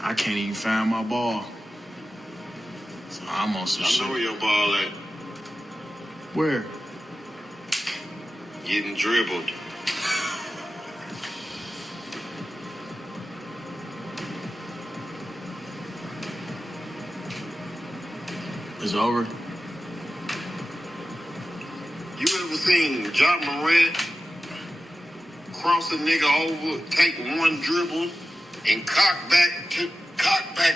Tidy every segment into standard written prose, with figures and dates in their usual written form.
I can't even find my ball. So I'm on some shit. I know where your ball at. Where? Getting dribbled. It's over. You ever seen Ja Morant cross a nigga over, take one dribble, and cock back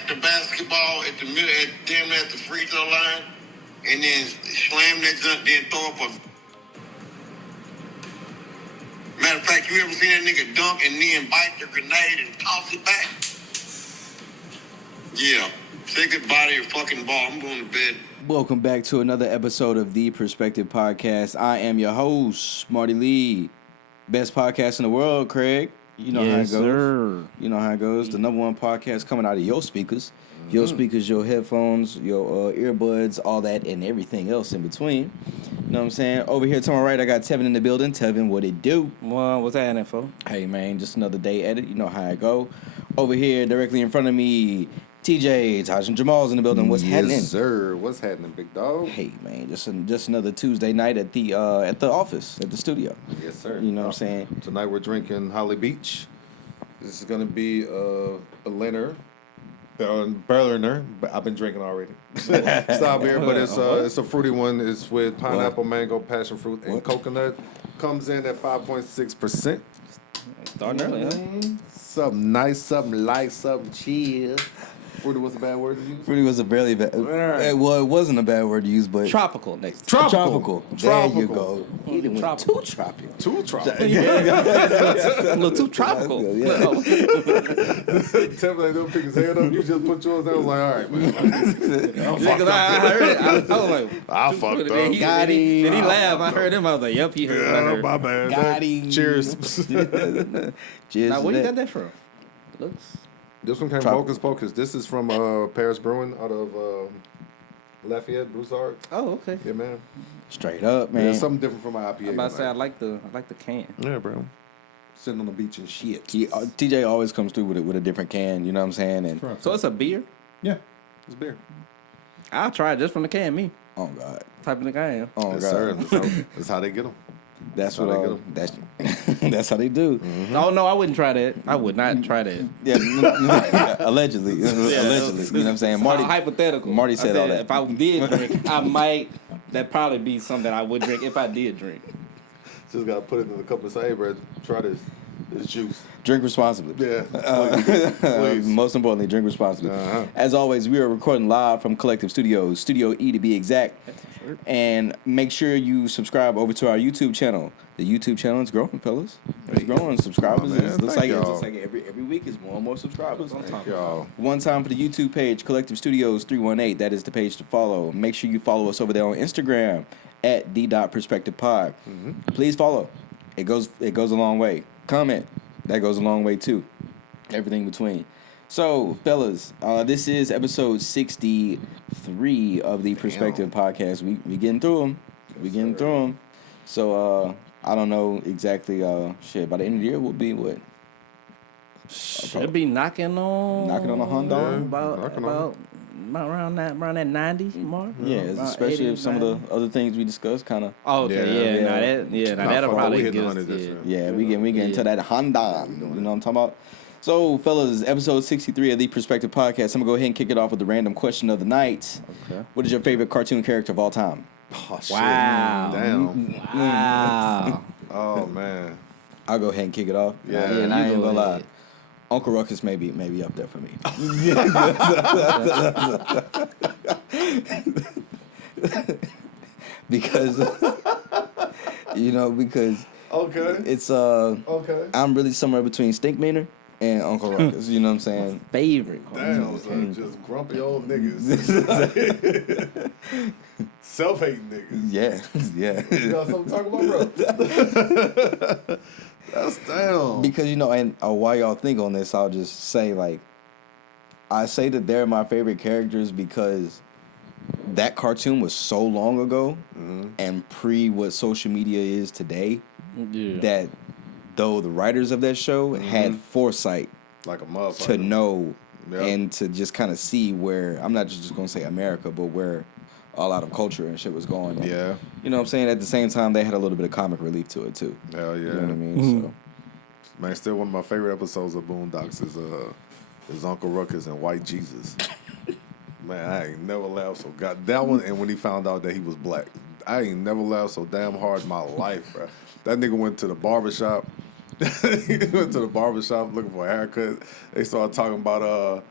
the basketball at the middle, damn near at the free throw line, and then slam that junk, then throw up a. Matter of fact, you ever seen that nigga dunk and then bite the grenade and toss it back? Yeah. Say goodbye to your fucking ball. I'm going to bed. Welcome back to another episode of The Perspective Podcast. I am your host, Mardy Lee. Best podcast in the world, Craig. You know how it goes. Sir. You know how it goes. The number one podcast coming out of your speakers. Your speakers, your headphones, your earbuds, all that, and everything else in between. You know what I'm saying? Over here to my right, I got Tevin in the building. Tevin, what it do? Well, what's that info? Hey, man, just another day at it. You know how I go. Over here, directly in front of me, TJ, Taj and Jamal's in the building. What's happening? Yes, sir. What's happening, big dog? Hey, man, just another Tuesday night at the office, at the studio. Yes, sir. You know what I'm saying? Tonight we're drinking Holly Beach. This is going to be a Berliner. I've been drinking already. Style beer, but it's a fruity one. It's with pineapple, mango, passion fruit, and coconut. Comes in at 5.6%. Starting early, huh? Something nice, something light, something chill. Fruity was a bad word to use? Fruity was a barely bad. Well, it wasn't a bad word to use, but Tropical next. tropical. There you go. He done went too tropical. Too tropical. A little too tropical. Yeah. Tell me they don't pick his head up. You just put yours down. I was like, all right, man. I heard it. I was like, I fucked up. Then he laughed. I heard him. I was like, yep, he heard what I heard. My bad. Got him. Cheers. Cheers. Now, to where you that. got that from? Looks. This one came from Hocus Pocus. This is from Paris Brewing out of Lafayette, Broussard. Oh, okay. Yeah, man. Straight up, man. Yeah, something different from my IPA. I'm about to say I like the can. Yeah, bro. Sitting on the beach and shit. TJ always comes through with a different can. You know what I'm saying? And So it's a beer. Yeah, it's beer. I'll try it just from the can. Me oh god, type of nigga I am. oh Yes, god, sir. That's how they get them. that's how what they get that's how they do. Oh no, I wouldn't try that. I would not try that. Yeah, allegedly. You know what I'm saying? Marty, hypothetical. Marty said all that. If I did drink, I might. That'd probably be something that I would drink if I did drink. Just gotta put it in a cup and say, hey, bro, try this juice. Drink responsibly. Yeah. Please. Most importantly, drink responsibly. Uh-huh. As always, we are recording live from Collective Studios, Studio E to be exact. And make sure you subscribe over to our YouTube channel. The YouTube channel is growing, fellas. It's growing. Subscribers. man. It looks Thank like y'all. every week is more and more subscribers. Thank y'all. One time for the YouTube page, Collective Studios 318. That is the page to follow. Make sure you follow us over there on Instagram at the.perspectivepod. Please follow. It goes a long way. Comment. That goes a long way too. Everything between. So, fellas, this is episode 63 of the Perspective Podcast. We getting through them. So, I don't know exactly. By the end of the year, we'll be what? Should be knocking on the Honda. About around that 90 mark. Yeah, About especially 80, if some of the other things we discussed kind of. Oh, okay, Yeah. Now that'll probably hit get the us. 100 this year. Yeah, we get into that Honda. You know what I'm talking about? So, fellas, episode 63 of the Perspective Podcast. I'm gonna go ahead and kick it off with the random question of the night. Okay. What is your favorite cartoon character of all time? Oh, shit. Wow. Damn. Wow. Oh, man. I'll go ahead and kick it off. Yeah, and I you ain't go gonna lie. ahead. Uncle Ruckus may be up there for me. because Okay. it's Okay. I'm really somewhere between Stinkmeaner and Uncle Ruckus. You know what I'm saying? Favorite. Damn, son. Just grumpy old niggas. Self-hating niggas. Yeah. You got something to talk about, bro? That's down. Because and while y'all think on this, I'll just say I say that they're my favorite characters because that cartoon was so long ago and pre what social media is today Yeah. that though the writers of that show had foresight like a motherfucker. to know Yep. and to just kind of see where, I'm not just going to say America, but where a lot of culture and shit was going. And, Yeah. you know what I'm saying? At the same time, they had a little bit of comic relief to it, too. Hell yeah. You know what I mean? So. Man, still one of my favorite episodes of Boondocks is Uncle Ruckus and White Jesus. Man, I ain't never laughed so that one, and when he found out that he was black, I ain't never laughed so damn hard in my life, bro. That nigga went to the barbershop. He went to the barbershop looking for a haircut. They started talking about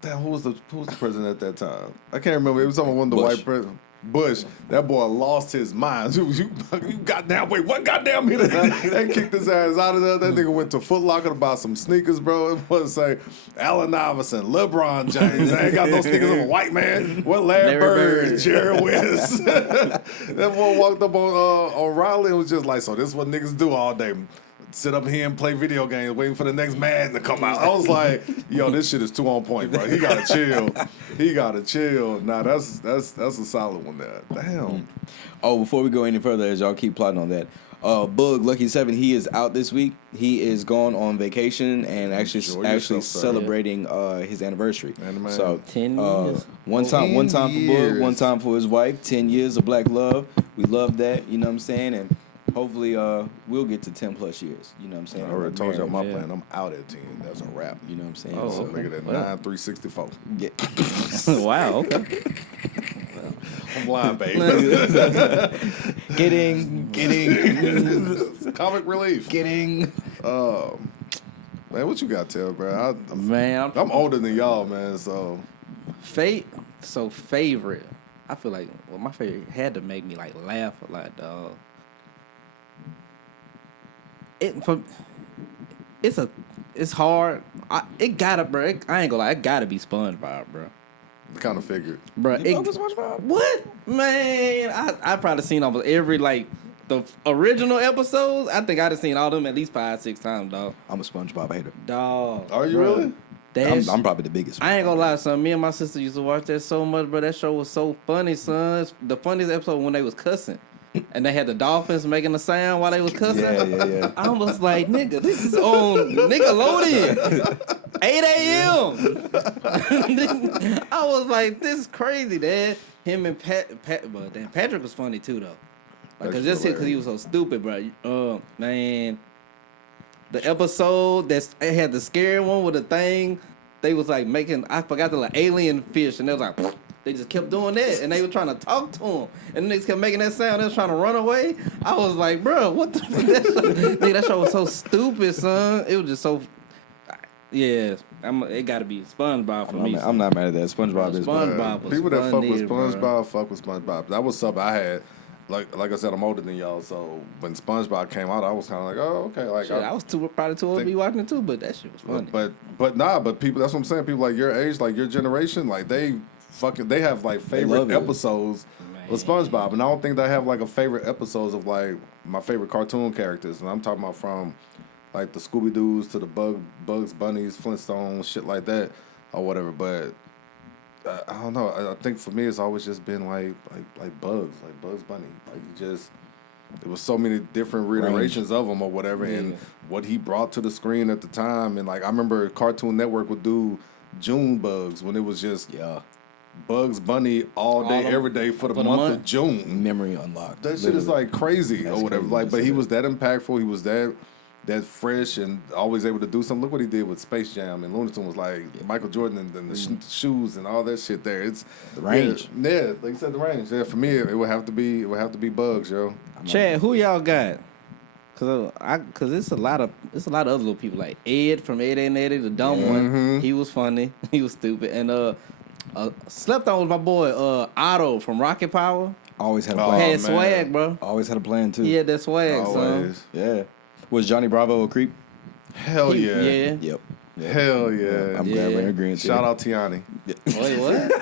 damn, who was the president at that time? I can't remember. It was someone, one of the Bush. white presidents. Bush, that boy lost his mind. You goddamn, wait, what goddamn minute? They kicked his ass out of there. That nigga went to Foot Locker to buy some sneakers, bro. It was say Allen Iverson, LeBron James. I ain't got no sneakers of a white man. What Larry Bird, Jerry West. That boy walked up on O'Reilly and was just like, so this is what niggas do all day. Sit up here and play video games, waiting for the next man to come out. I was like, yo, this shit is too on point, bro. He gotta chill. He gotta chill. Nah, that's a solid one there. Damn. Oh, before we go any further, as y'all keep plotting on that, Bug Lucky 7, he is out this week. He is gone on vacation and Enjoy actually yourself, sir. celebrating his anniversary. Man, man. So 10 years. one time for Bug, years. one time for his wife. 10 years of black love. We love that. You know what I'm saying? And hopefully we'll get to 10 plus years. You know what I'm saying? I already told y'all my Yeah. plan. I'm out at 10. That's a wrap. You know what I'm saying? Oh, So, Make it at Well. 9,364. yeah. Wow, okay. I'm blind, babe. Getting. Comic relief. Man, Man, what you got, Tell, bro? Man, I'm older than y'all, man. So favorite. I feel like my favorite had to make me like laugh a lot, dog. It's hard. It gotta, bro. I ain't gonna lie. It gotta be SpongeBob, bro. kind of figured. Bro, what, man? I probably seen almost every like the original episodes. I think I'd have seen all them at least 5-6 times, dog. I'm a SpongeBob hater. Dog. Are you bro. really? I'm probably the biggest. I ain't gonna lie, son. Me and my sister used to watch that so much, bro. That show was so funny, son. It's the funniest episode when they was cussing. And they had the dolphins making a sound while they was cussing. Yeah. I was like, nigga, this is on Nickelodeon. 8 a.m. I was like, this is crazy, Dad. Him and but damn, Patrick was funny too, though. Like, cause just because he was so stupid, bro. Man. The episode it had the scary one with the thing, they was like making, I forgot the like alien fish, and they was like, they just kept doing that, and they were trying to talk to him, and the niggas kept making that sound. They was trying to run away. I was like, bro, what the fuck? That show was so stupid, son. It was just so, yeah. It got to be SpongeBob for me. I'm not mad at that. SpongeBob is. SpongeBob was People that fuck with funny, bro. SpongeBob, fuck with SpongeBob. That was something I had. Like I said, I'm older than y'all, so when SpongeBob came out, I was kind of like, oh, okay. Like Shit, I was probably too old to be watching it too, but that shit was funny. But people, that's what I'm saying. People like your age, like your generation, like they have like favorite love it. episodes with SpongeBob, and I don't think they have like a favorite episodes of like my favorite cartoon characters, and I'm talking about from like the Scooby Doo's to the Bugs Bunnies, Flintstones, shit like that, or whatever. But I don't know. I think for me, it's always just been like Bugs Bunny. Like there was so many different reiterations of him or whatever, and what he brought to the screen at the time. And like I remember Cartoon Network would do June Bugs when it was just Bugs Bunny all day, every day for the month of June. Memory unlocked. That shit is like crazy or whatever. crazy. Like, but he was that impactful. He was that fresh and always able to do something. Look what he did with Space Jam, and Looney Tunes was like Michael Jordan and the shoes and all that shit there. It's The range. Yeah, like you said, the range. Yeah, for me, it would have to be Bugs, yo. Chad, who y'all got? Cause it's a lot of other little people like Ed from Ed and Eddie, the dumb one. He was funny. He was stupid. And slept on with my boy Otto from Rocket Power. Always had a Oh, plan. Had man. swag, bro. Always had a plan too. He had that swag, son. Always. Yeah. Was Johnny Bravo a creep? Hell yeah. Yeah. Yep. Hell yeah. I'm glad we're in agreement. Shout out Tiani. Wait, what?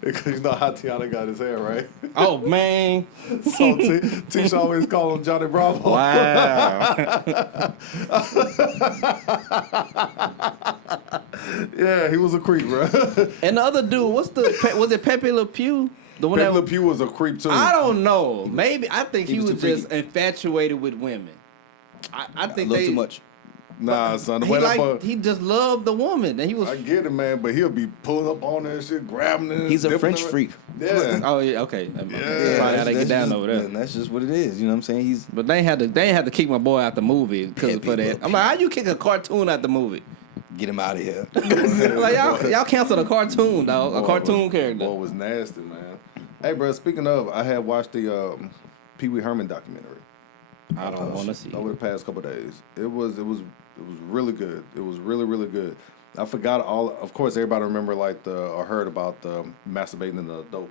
Because you know how Tiana got his hair, right? Oh man. So Tisha always call him Johnny Bravo. Wow. Yeah, he was a creep, bro. And the other dude, was it Pepe Le Pew? The one Pepe that Le Pew was a creep too. I don't know. Maybe I think he was was too just infatuated with women. I think A little they too much. Nah, son. The He way that like he just loved the woman, and he was. I get it, man, but he'll be pulling up on that shit, grabbing it. He's a dipping French it. freak. Yeah. Oh yeah, okay. Yeah, Probably how they get down just, over there. and that's just what it is. You know what I'm saying? He's But they ain't had to kick my boy out the movie because Yeah, for that. people- I'm like, how you kick a cartoon out the movie? get him out of here. Like y'all canceled a cartoon, dog. A cartoon character. Boy was nasty, man. Hey, bro. Speaking of, I had watched the Pee Wee Herman documentary I don't want to see. over the past couple of days. It was really good. It was really, really good. I forgot all. Of course, everybody remember or heard about the masturbating in the adult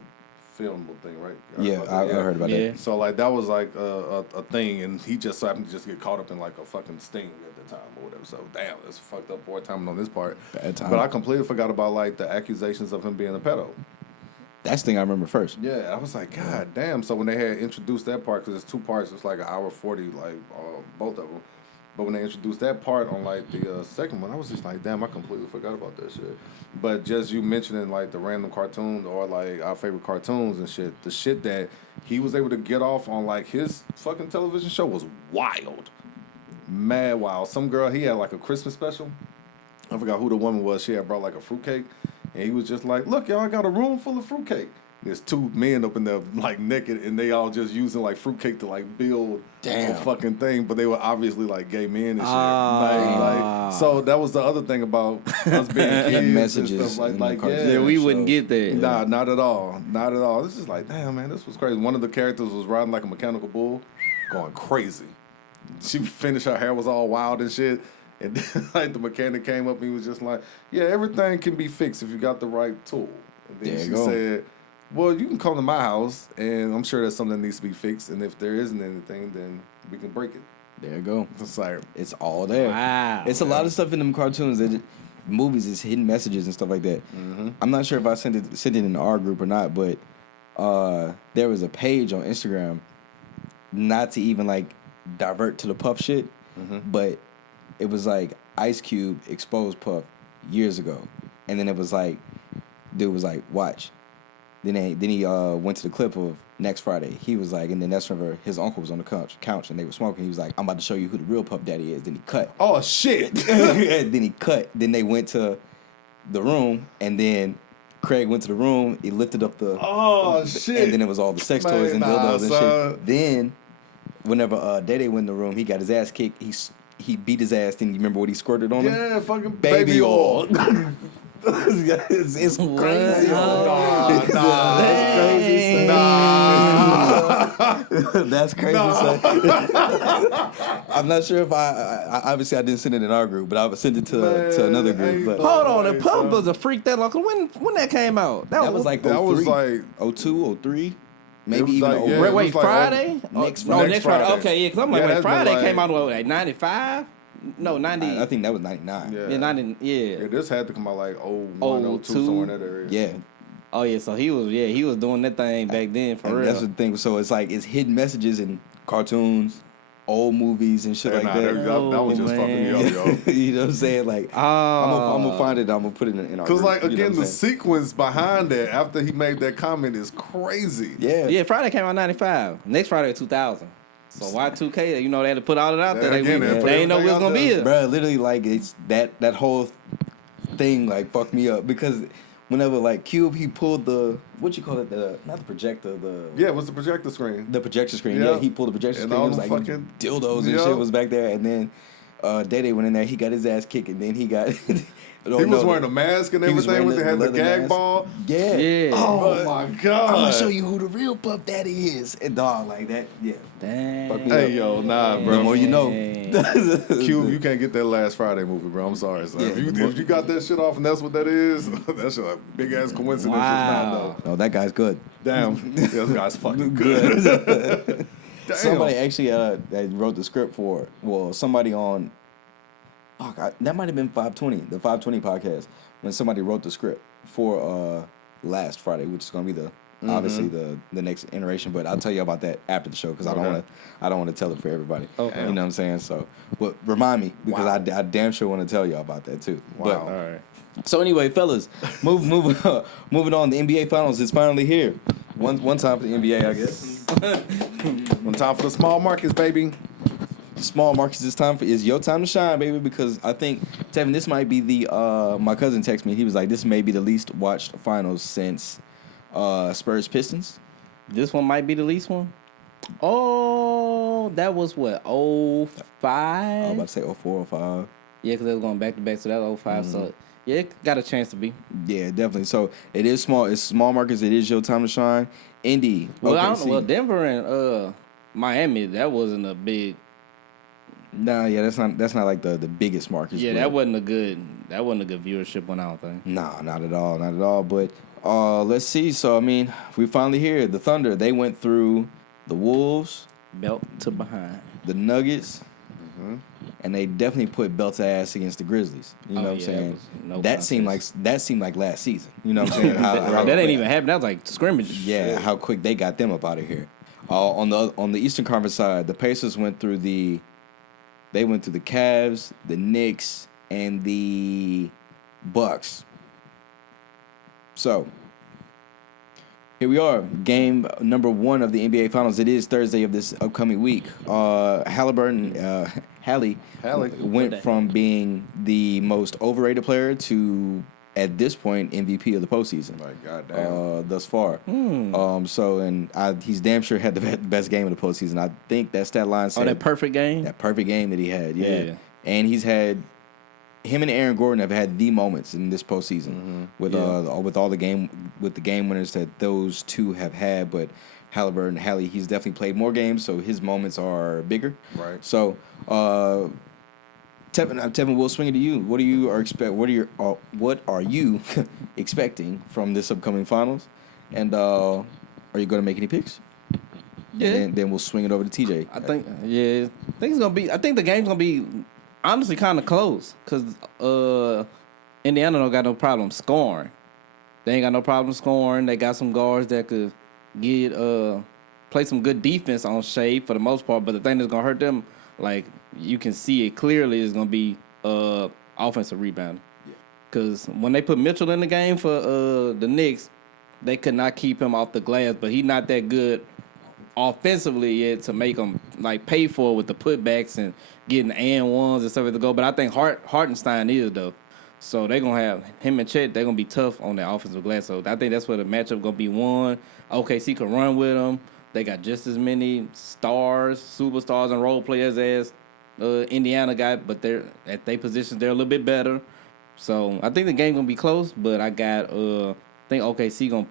film thing, right? Yeah, I heard about Yeah. that. So like that was like a thing, and he just so happened to just get caught up in like a fucking sting at the time or whatever. So damn, it's fucked up poor timing on this part. Bad time. But I completely forgot about like the accusations of him being a pedo. That's the thing I remember first. Yeah, I was like, God damn. So when they had introduced that part, because it's 2 parts, it's like 1:40, like both of them. But when they introduced that part on like the second one, I was just like, damn, I completely forgot about that shit. But just you mentioning like the random cartoons or like our favorite cartoons and shit, the shit that he was able to get off on like his fucking television show was wild. Mad wild. Some girl, he had like a Christmas special. I forgot who the woman was. She had brought like a fruitcake. And he was just like, look, y'all, I got a room full of fruitcake. There's 2 men up in there like naked, and they all just using like fruitcake to like build a fucking thing, but they were obviously like gay men and shit. So that was the other thing about us being kids messages and stuff in the like cartoon. Yeah, we show. wouldn't get that. Nah, not at all. Not at all. This is like, damn, man, this was crazy. One of the characters was riding like a mechanical bull, going crazy. She finished, her hair was all wild and shit. And then, like, the mechanic came up and he was just like, yeah, everything can be fixed if you got the right tool. And then There she you go. said, well, you can come to my house, and I'm sure there's something that needs to be fixed. And if there isn't anything, then we can break it. There you go. It's like, It's all there. Wow. It's a lot of stuff in them cartoons that movies is hidden messages and stuff like that. I'm not sure if I sent it in our group or not, but there was a page on Instagram, not to even like divert to the Puff shit, but it was like Ice Cube exposed Puff years ago, and then it was like, dude was like, watch. Then he went to the clip of next Friday. He was like, and then that's whenever his uncle was on the couch and they were smoking. He was like, I'm about to show you who the real Puff Daddy is. Then he cut. oh, shit. And then he cut. Then they went to the room, and then Craig went to the room. He lifted up the Oh, shit. and then it was all the sex toys and Man, dildos and son. shit. Then whenever Dede went in the room, he got his ass kicked. He beat his ass. Then you remember what he squirted on him? Yeah, fucking Baby oil. it's crazy. Nah, That's crazy. Nah. That's crazy. Son. I'm not sure if I obviously I didn't send it in our group, but I sent it to another group. But Hold on, the Puff was a freak that long. When that came out? that was like That was 03, like 02, 03, It maybe was even like, 04. yeah, Wait, it was like Friday? next Next Friday. Friday. Okay, yeah, because I'm like, Yeah, wait, that's been Friday like- came out like 95? No, 90. I think that was 99. Yeah. Yeah, 90. Yeah. Yeah, this had to come out like 01, 02, somewhere in that area. Yeah. Oh yeah, so he was doing that thing back then for And real. that's the thing. So it's like it's hidden messages in cartoons, old movies, and shit Hey, like nah, that. that was just fucking me up, yo. You know what I'm saying? Like, I'm gonna find it. I'm gonna put it in our Because, group, like, you know again, what the I'm saying? sequence behind that after he made that comment is crazy. Yeah. Yeah, Friday came out 95. Next Friday 2000. So Y2K, you know, they had to put all it out there. Yeah, again, They put ain't know we was everything gonna be out here. Bro, literally, like, it's that whole thing like fucked me up because whenever like Cube he pulled the what you call it not the projector Yeah, it was the projector screen. the projection screen. Yeah. Yeah, he pulled the projection And screen. all It was them like fucking- dildos and Yeah. shit was back there, and then Dede went in there. He got his ass kicked, and then he got. He was wearing a mask and He was everything. wearing They had the leather gag mask. ball. Yeah. Yeah. Oh my god! I'm gonna show you who the real Puff Daddy is. And dog like that. Yeah. Damn. Fuck me Hey up. yo, nah, bro. The more you know. Cube, you can't get that Last Friday movie, bro. I'm sorry, son. Yeah. If you got that shit off and that's what that is, that's a big ass coincidence. Wow. No, that guy's good. Damn, this guy's fucking good. Damn. Somebody actually that wrote the script for it. Well, somebody on. Oh God, that might have been 520, the 520 podcast, when somebody wrote the script for Last Friday, which is gonna be the obviously the next iteration. But I'll tell you about that after the show because I don't want to tell it for everybody. Okay. You know what I'm saying? So, but remind me because I damn sure want to tell y'all about that too. Wow. All right. So anyway, fellas, moving on. The NBA Finals is finally here. One time for the NBA, I guess. One time for the small markets, baby. small markets, it's your time to shine, baby. Because I think, Tevin, this might be the. My cousin texted me. He was like, "This may be the least watched finals since Spurs Pistons." This one might be the least one. Oh, that was what, I was 05? about to say 04, 05. Yeah, because they was going back to back, so that was 05. So yeah, it got a chance to be. Yeah, definitely. So it is small. It's small markets. It is your time to shine. Indy. Well, I don't OKC. know. Well, Denver and Miami, that wasn't a big. Nah, yeah, that's not like the biggest markets. Yeah, but that wasn't a good viewership one, I don't think. Nah, not at all. But let's see. So I mean, we finally here. The Thunder. They went through the Wolves, Belt to behind. the Nuggets, and they definitely put belt to ass against the Grizzlies. You know what I'm yeah, saying? it was no That seemed like last season. You know what I'm saying? That ain't even happened. That was like scrimmage. Yeah, how quick they got them up out of here. On the Eastern Conference side, the Pacers went through the Cavs, the Knicks, and the Bucks. So here we are, game number 1 of the NBA Finals. It is Thursday of this upcoming week. Hallie went from being the most overrated player to, at this point, MVP of the postseason. Like, goddamn. Thus far. He's damn sure had the best game of the postseason. I think that stat line said that perfect game? that perfect game that he had. Yeah. Yeah. And him and Aaron Gordon have had the moments in this postseason with the game winners that those two have had. But Halliburton, Hallie, he's definitely played more games, so his moments are bigger. Right. So, Tevin, we'll swing it to you. What are you expecting from this upcoming finals? And are you going to make any picks? Yeah. And then we'll swing it over to TJ. I think the game's gonna be honestly kind of close because Indiana don't got no problem scoring. They ain't got no problem scoring. They got some guards that could play some good defense on Shea for the most part. But the thing that's gonna hurt them, like you can see it clearly, is gonna be offensive rebounding. Because when they put Mitchell in the game for the Knicks, they could not keep him off the glass. But he's not that good offensively yet to make them like pay for it with the putbacks and getting and ones and stuff to go. But I think Hartenstein is though, so they're gonna have him and Chet. They're gonna be tough on the offensive glass. So I think that's where the matchup gonna be won. OKC can run with them. They got just as many stars, superstars, and role players as Indiana got, but they're at their positions. They're a little bit better. So I think the game gonna be close. But I got I think OKC gonna.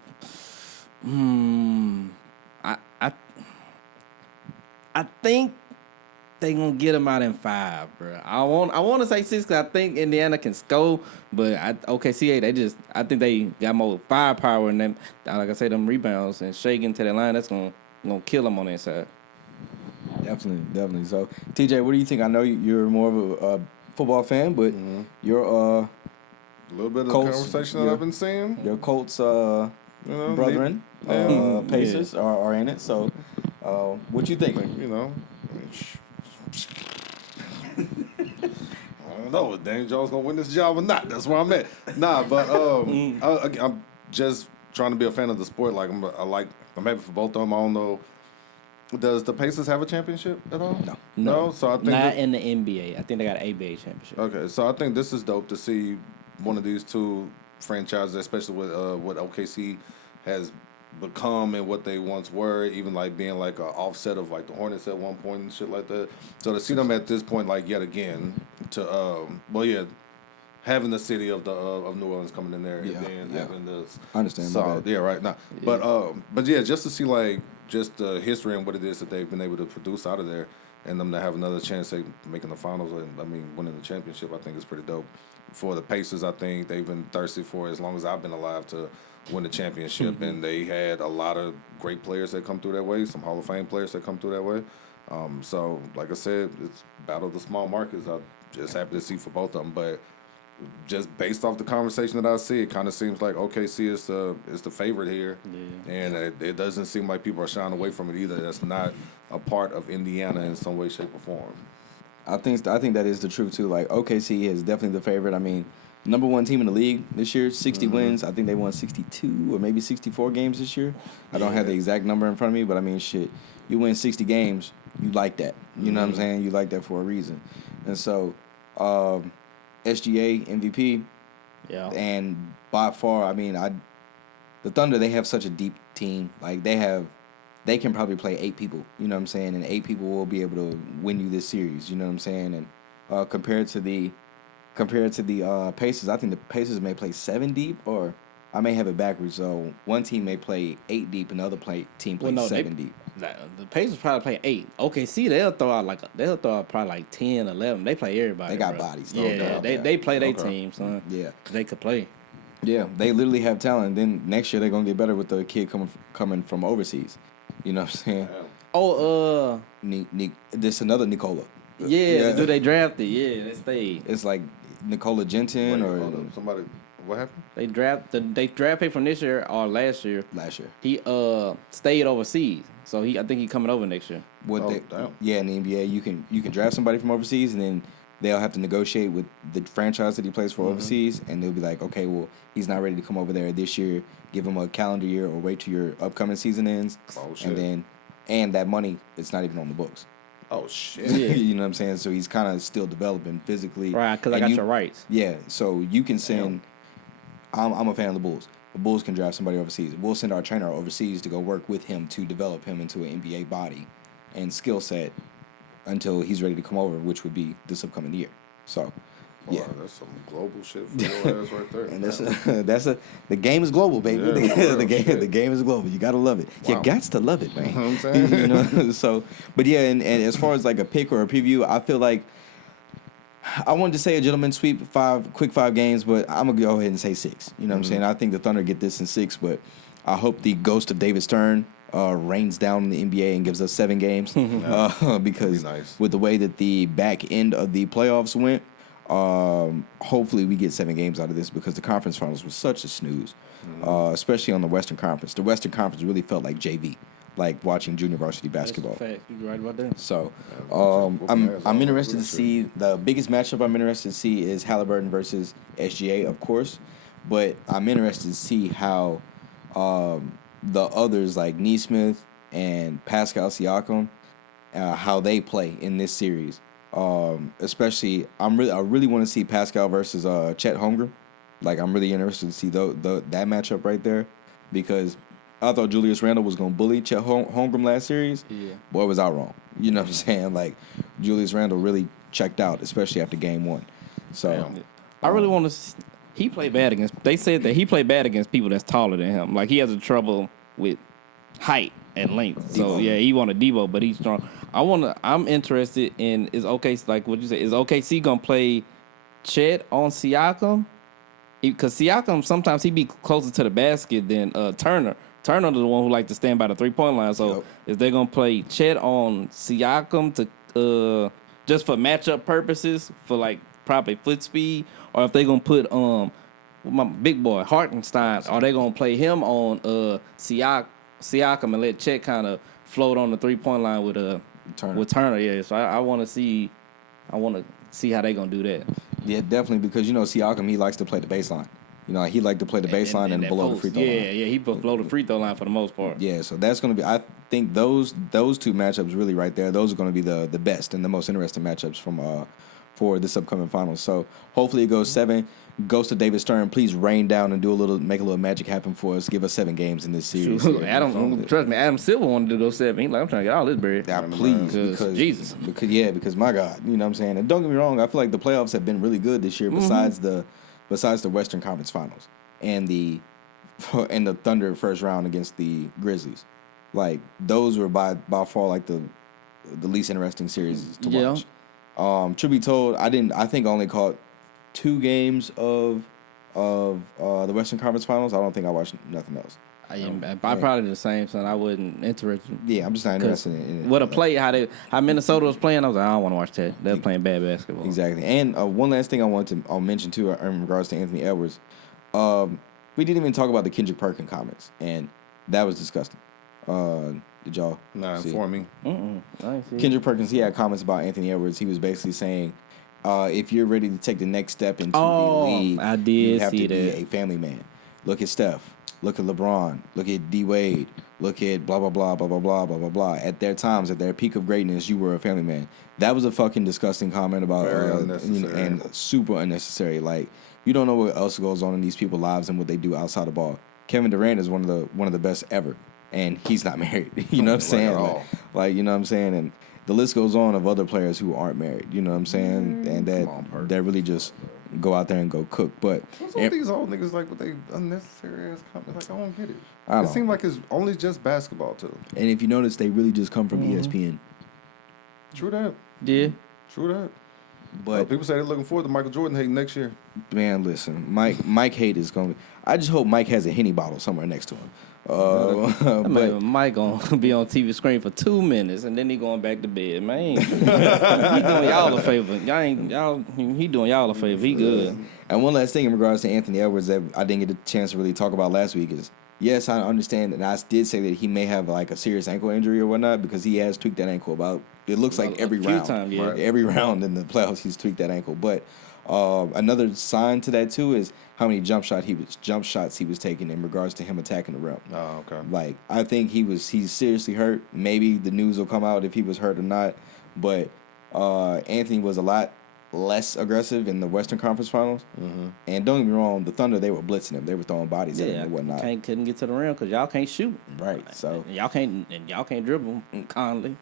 I think they gonna get them out in 5, bro. I want to say 6 because I think Indiana can score, but OKC I think they got more firepower in them. Like I say, them rebounds and shaking to the line. That's gonna kill them on that side. Definitely. So, TJ, what do you think? I know you're more of a football fan, but you're A little bit of the Colts, conversation that I've been seeing. your Colts brethren, Pacers are in it. So, what you think? I don't know if Daniel Jones gonna win this job or not. That's where I'm at. Nah, but I'm just trying to be a fan of the sport. Like I'm happy for both of them. I don't know. Does the Pacers have a championship at all? No. So I think Not in the NBA. I think they got an ABA championship. Okay, so I think this is dope to see one of these two franchises, especially with what OKC has become and what they once were, even like being like an offset of like the Hornets at one point and shit like that. So to see them at this point, like yet again, to having the city of New Orleans coming in there and then having this. I understand. My bad. Yeah, right. Nah, but yeah, just to see like just the history and what it is that they've been able to produce out of there, and them to have another chance at making the finals and winning the championship, I think is pretty dope. For the Pacers, I think they've been thirsty for as long as I've been alive to win the championship, and they had a lot of great players that come through that way, some Hall of Fame players that come through that way. So, like I said, it's battle of the small markets. I'm just happy to see for both of them, but just based off the conversation that I see, it kind of seems like OKC is the favorite here, and it doesn't seem like people are shying away from it either. That's not a part of Indiana in some way, shape, or form. I think that is the truth too. Like OKC is definitely the favorite. I mean, number 1 team in the league this year, 60 wins. I think they won 62 or maybe 64 games this year. I don't have the exact number in front of me, but I mean, shit, you win 60 games You like that. You know what I'm saying? You like that for a reason. And so, SGA MVP, Yeah. and by far, I mean, the Thunder, they have such a deep team. Like they can probably play 8 people. You know what I'm saying? And 8 people will be able to win you this series. You know what I'm saying? And compared to the Pacers, I think the Pacers may play 7 deep, or I may have it backwards. So one team may play 8 deep, and the other team plays 7 deep. The Pacers probably play 8. OKC, they'll throw out probably like 10, 11. They play everybody. They got bro. bodies. Yeah, they play their team, son. Yeah. They could play. Yeah, they literally have talent. Then next year they're gonna get better with the kid coming from overseas. You know what I'm saying? Oh, This another Nicola. yeah. Do they draft it? Yeah, they stayed. It's like Nicola Jensen or somebody. What happened? They draft pick from this year or last year. last year. He stayed overseas, so I think he coming over next year. Damn. Yeah, in the NBA you can draft somebody from overseas, and then they'll have to negotiate with the franchise that he plays for overseas, and they'll be like, okay, well, he's not ready to come over there this year. Give him a calendar year or wait till your upcoming season ends. Oh, shit. And that money, it's not even on the books. Oh shit. You know what I'm saying? So he's kind of still developing physically. Right, because I got your rights. Yeah, so you can send. I'm a fan of the Bulls. The Bulls can draft somebody overseas. We'll send our trainer overseas to go work with him to develop him into an NBA body and skill set until he's ready to come over, which would be this upcoming year. So, yeah. Wow, that's some global shit for your ass right there. And the game is global, baby. Yeah, the game is global. You gotta love it. Wow. You got to love it, man. You know what I'm saying? You know, so, but yeah, and as far as like a pick or a preview, I feel like I wanted to say a gentleman sweep, quick 5 games, but I'm gonna go ahead and say 6. You know what I'm saying? I think the Thunder get this in 6, but I hope the ghost of David Stern rains down in the NBA and gives us 7 games because nice. with the way that the back end of the playoffs went, hopefully we get 7 games out of this, because the conference finals was such a snooze, especially on the Western Conference. The Western Conference really felt like JV, like watching junior varsity basketball. That's a fact. You're right about that. So I'm interested to see, the biggest matchup I'm interested to see is Halliburton versus SGA, of course, but I'm interested to see how the others like Nesmith and Pascal Siakam, how they play in this series. Especially, I really want to see Pascal versus Chet Holmgren. Like, I'm really interested to see that matchup right there, because I thought Julius Randle was going to bully Chet Holmgren last series. Yeah. Boy, was I wrong. You know what I'm saying? Like, Julius Randle really checked out, especially after game 1. So, I really want to. He played bad against. They said that he played bad against people that's taller than him. Like, he has a trouble with height and length. So Debo. yeah, he wanted Debo, but he's strong. I'm interested in, is OKC, like what you said, is OKC gonna play Chet on Siakam? Because Siakam, sometimes he be closer to the basket than Turner. Turner is the one who like to stand by the 3-point line. So if they're gonna play Chet on Siakam to just for matchup purposes, for like probably foot speed, or if they're gonna put my big boy Hartenstein, are they gonna play him on Siakam and let Chet kind of float on the 3-point line with Turner. With Turner, yeah. So I want to see how they gonna do that. Yeah, definitely, because you know Siakam, he likes to play the baseline. You know, he like to play the baseline and below the free throw line. Yeah, he below the free throw line for the most part. Yeah, so that's going to be, I think those 2 matchups really right there, those are going to be the best and the most interesting matchups for this upcoming finals. So hopefully it goes 7. Goes to David Stern. Please rain down and make a little magic happen for us. Give us 7 games in this series. Trust me, Adam Silver wanted to go 7. He's like, I'm trying to get all this bread. Yeah, please, because Jesus. Because my God, you know what I'm saying. And don't get me wrong, I feel like the playoffs have been really good this year. Besides the Western Conference Finals and the Thunder first round against the Grizzlies, like those were by far like the least interesting series to watch. Truth be told, I think I only caught 2 games of the Western Conference Finals. I don't think I watched nothing else. I'm probably the same, son. I wasn't interested. Yeah, I'm just not interested in it. What a play, how Minnesota was playing, I was like, I don't want to watch that. They're playing bad basketball. Exactly. And one last thing I'll mention too in regards to Anthony Edwards. We didn't even talk about the Kendrick Perkins comments, and that was disgusting. Did y'all see inform me. Kendrick Perkins, he had comments about Anthony Edwards. He was basically saying, if you're ready to take the next step into the league, I did you have see to be that. a family man. Look at Steph. Look at LeBron. Look at D Wade. Look at blah blah blah blah blah blah blah blah blah. At their times, at their peak of greatness, you were a family man. That was a fucking disgusting comment about Very unnecessary. and super unnecessary. Like you don't know what else goes on in these people's lives and what they do outside the ball. Kevin Durant is one of the best ever, and he's not married. You know what I'm saying? at all. Like you know what I'm saying, and the list goes on of other players who aren't married. You know what I'm saying, and that really just go out there and go cook. But What's all these old niggas like with they unnecessary ass comments? Like I don't get it. I It don't. seems like it's only just basketball too. And if you notice, they really just come from ESPN. True that. Yeah. True that. But People say they're looking forward to Michael Jordan hating next year. man, listen, Mike hate is going. I just hope Mike has a Henny bottle somewhere next to him. That But man Mike gonna be on TV screen for 2 minutes and then he going back to bed, man. He doing y'all a favor. He doing y'all a favor. He good. and one last thing in regards to Anthony Edwards that I didn't get a chance to really talk about last week is yes, I understand, and I did say that he may have like a serious ankle injury or whatnot because he has tweaked that ankle about. It looks like every few round. times, yeah. Right. Every round in the playoffs, he's tweaked that ankle. But another sign to that too is how many jump shots he was taking in regards to him attacking the rim. Oh, okay. Like I think he's seriously hurt. Maybe the news will come out if he was hurt or not. But Anthony was a lot less aggressive in the Western Conference Finals. Mm-hmm. And don't get me wrong, the Thunder, they were blitzing him. They were throwing bodies at him and whatnot. Couldn't get to the rim because y'all can't shoot. Right. So Y'all can't dribble Conley.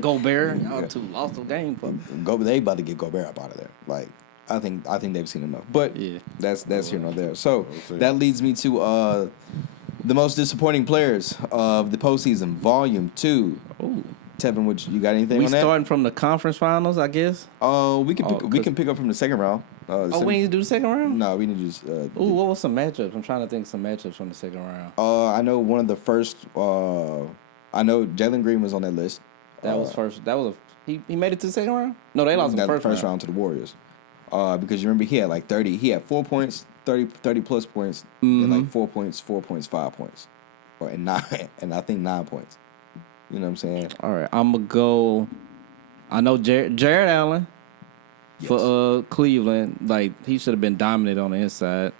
Gobert, y'all lost the game for. They about to get Gobert up out of there. Like I think they've seen enough. But Yeah. that's here nor there. So see. that leads me to the most disappointing players of the postseason, Volume 2. Ooh. Tevin, you got anything We on that? starting from the conference finals, I guess. We can pick up from the second round. We need to do the second round? No, we need to just. Ooh, what was some matchups? I'm trying to think of some matchups from the second round. I know one of the first. I know Jalen Green was on that list. That was first. He made it to the second round? No, they lost in the first round. to the Warriors. Because you remember he had like 30. He had 4 points, 30 plus points, and like 4 points, 5 points, and 9, and I think 9 points. You know what I'm saying? All right, I'm gonna go. I know Jared Allen for Cleveland. Like he should have been dominant on the inside.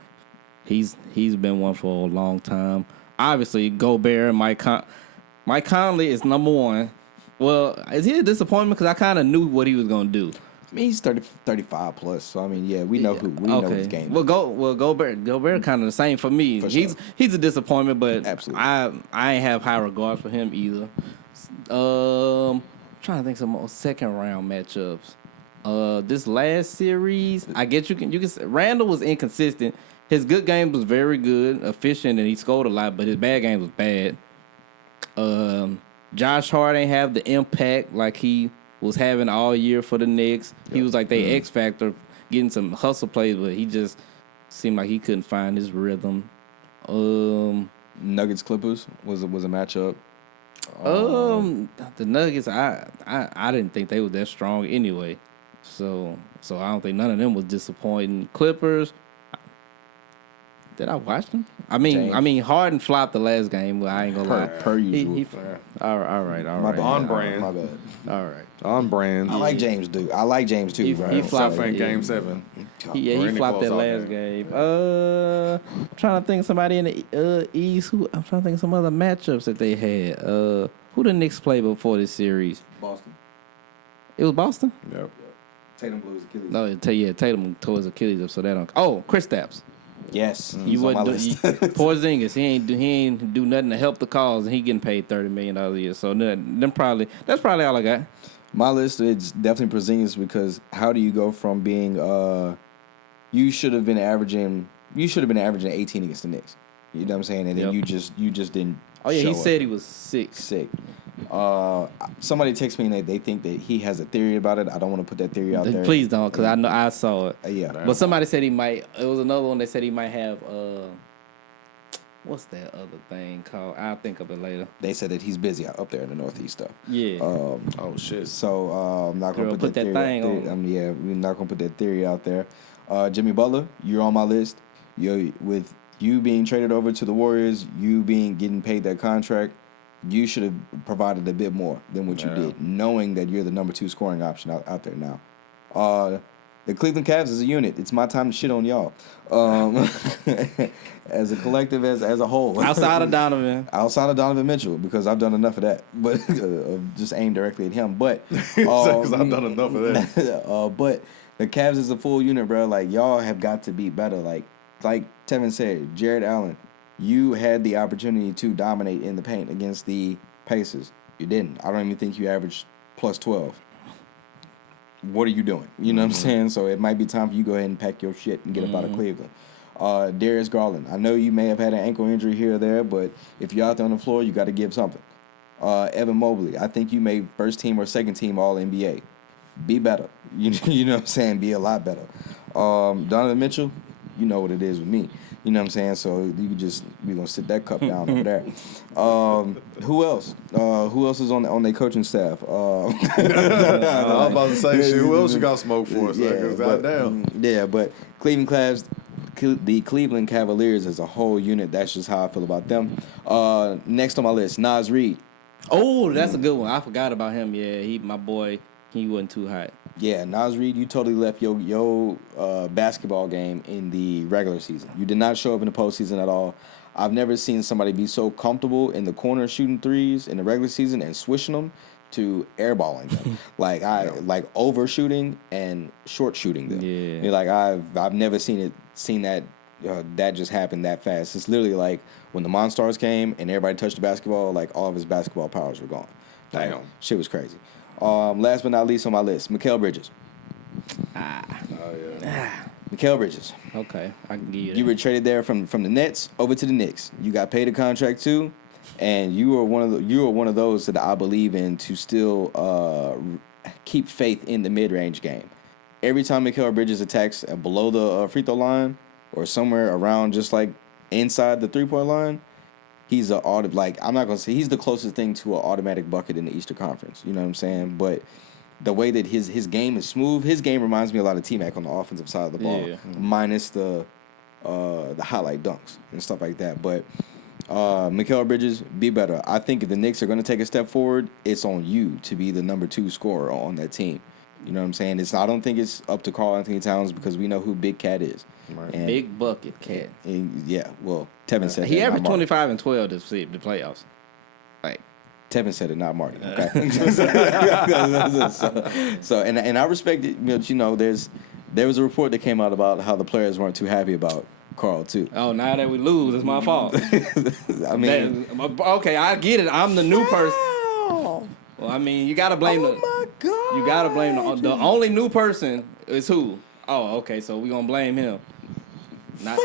He's been one for a long time. Obviously, Gobert and Mike Conley is number one. Well, is he a disappointment? Because I kind of knew what he was gonna do. I mean, he's 35 plus, so I mean, yeah, we know know his game. Well, Gobert kind of the same for me. For he's a disappointment, but Absolutely. I ain't have high regards for him either. Trying to think some more second round matchups. This last series, I guess you can say Randall was inconsistent. His good game was very good, efficient, and he scored a lot, but his bad game was bad. Josh Hart ain't have the impact like he was having all year for the Knicks. He was like their X factor, getting some hustle plays, but he just seemed like he couldn't find his rhythm. Nuggets Clippers was a matchup. The Nuggets, I didn't think they were that strong anyway, so I don't think none of them was disappointing. Clippers, did I watch them? I mean, Harden flopped the last game. Well, I ain't gonna lie. Per usual. All right. My bad. On brand. My bad. All right. On brand. I like James, dude. I like James too. He Bro. flopped Except for in yeah. Game 7. He Or any flopped that closeout last game. game. I'm trying to think of somebody in the East. I'm trying to think of some other matchups that they had. Who the Knicks played before this series? Boston. It was Boston? Yep. Tatum blew his Achilles. No, Tatum tore his Achilles up, so that don't. Oh, Kristaps. Yes, You he's on my wouldn't list. Porzingis. He ain't do nothing to help the cause, and he getting paid $30 million a year. So that's probably all I got. My list is definitely Porzingis because how do you go from being you should have been averaging 18 against the Knicks. You know what I'm saying? And then Yep. you just didn't. Oh yeah, show he up. said he was sick. Sick. Somebody texted me and they think that he has a theory about it. I don't want to put that theory out there. Please don't, because I know I saw it. Yeah. But somebody said he might. It was another one that said he might have. What's that other thing called? I'll think of it later. They said that he's busy up there in the Northeast stuff. Yeah. Oh, shit. So I'm not gonna Girl, put that that theory thing out there. on. Yeah, we're not gonna put that theory out there. Jimmy Butler, you're on my list. With you being traded over to the Warriors, getting paid that contract, you should have provided a bit more than what you did, knowing that you're the number 2 scoring option out there now. The Cleveland Cavs is a unit. It's my time to shit on y'all. As a collective, as a whole. Outside of Donovan. Outside of Donovan Mitchell, because I've done enough of that. But just aimed directly at him. But Because I've done enough of that. but the Cavs is a full unit, bro. Like, y'all have got to be better. Like Tevin said, Jared Allen, you had the opportunity to dominate in the paint against the Pacers. You didn't. I don't even think you averaged plus 12. What are you doing? You know what I'm saying? So it might be time for you to go ahead and pack your shit and get up out of Cleveland. Darius Garland, I know you may have had an ankle injury here or there, but if you're out there on the floor, you got to give something. Evan Mobley, I think you made first team or second team All NBA. Be better. You know what I'm saying? Be a lot better. Donovan Mitchell, you know what it is with me. You know what I'm saying? So you could just, we're going to sit that cup down over there. Who else? Who else is on their coaching staff? I was about to say, shit, who else you got smoke for? But Cleveland Cavs, the Cleveland Cavaliers as a whole unit, that's just how I feel about them. Next on my list, Nas Reed. Oh, that's a good one. I forgot about him. Yeah, my boy, he wasn't too hot. Yeah, Nas Reed, you totally left your basketball game in the regular season. You did not show up in the postseason at all. I've never seen somebody be so comfortable in the corner shooting threes in the regular season and swishing them to airballing them. like overshooting and short shooting them. Yeah. Like I've never seen that just happen that fast. It's literally like when the Monstars came and everybody touched the basketball, like all of his basketball powers were gone. Like, Damn. shit was crazy. Last but not least on my list, Mikal Bridges. Mikal Bridges. Okay, I can give you that. You were traded there from the Nets over to the Knicks. You got paid a contract too, and you were one of those that I believe in to still keep faith in the mid-range game. Every time Mikal Bridges attacks below the free throw line or somewhere around just like inside the 3-point line, he's I'm not gonna say he's the closest thing to an automatic bucket in the Eastern Conference. You know what I'm saying? But the way that his game is smooth, his game reminds me a lot of T-Mac on the offensive side of the ball, minus the highlight dunks and stuff like that. But Mikal Bridges, be better. I think if the Knicks are going to take a step forward, it's on you to be the number 2 scorer on that team. You know what I'm saying? I don't think it's up to Karl Anthony Towns because we know who Big Cat is. Right. And, Big bucket cat. yeah, well, Tevin said He that, averaged not Mardy. 25 and 12 the playoffs. Like, Tevin said it, not Marty. Okay. And I respect it. There was a report that came out about how the players weren't too happy about Karl too. oh, now that we lose, it's my fault. I mean, okay, I get it. I'm the new person. Well, I mean, you gotta blame my God, you gotta blame the only new person is who? Oh, okay, so we gonna blame him. Not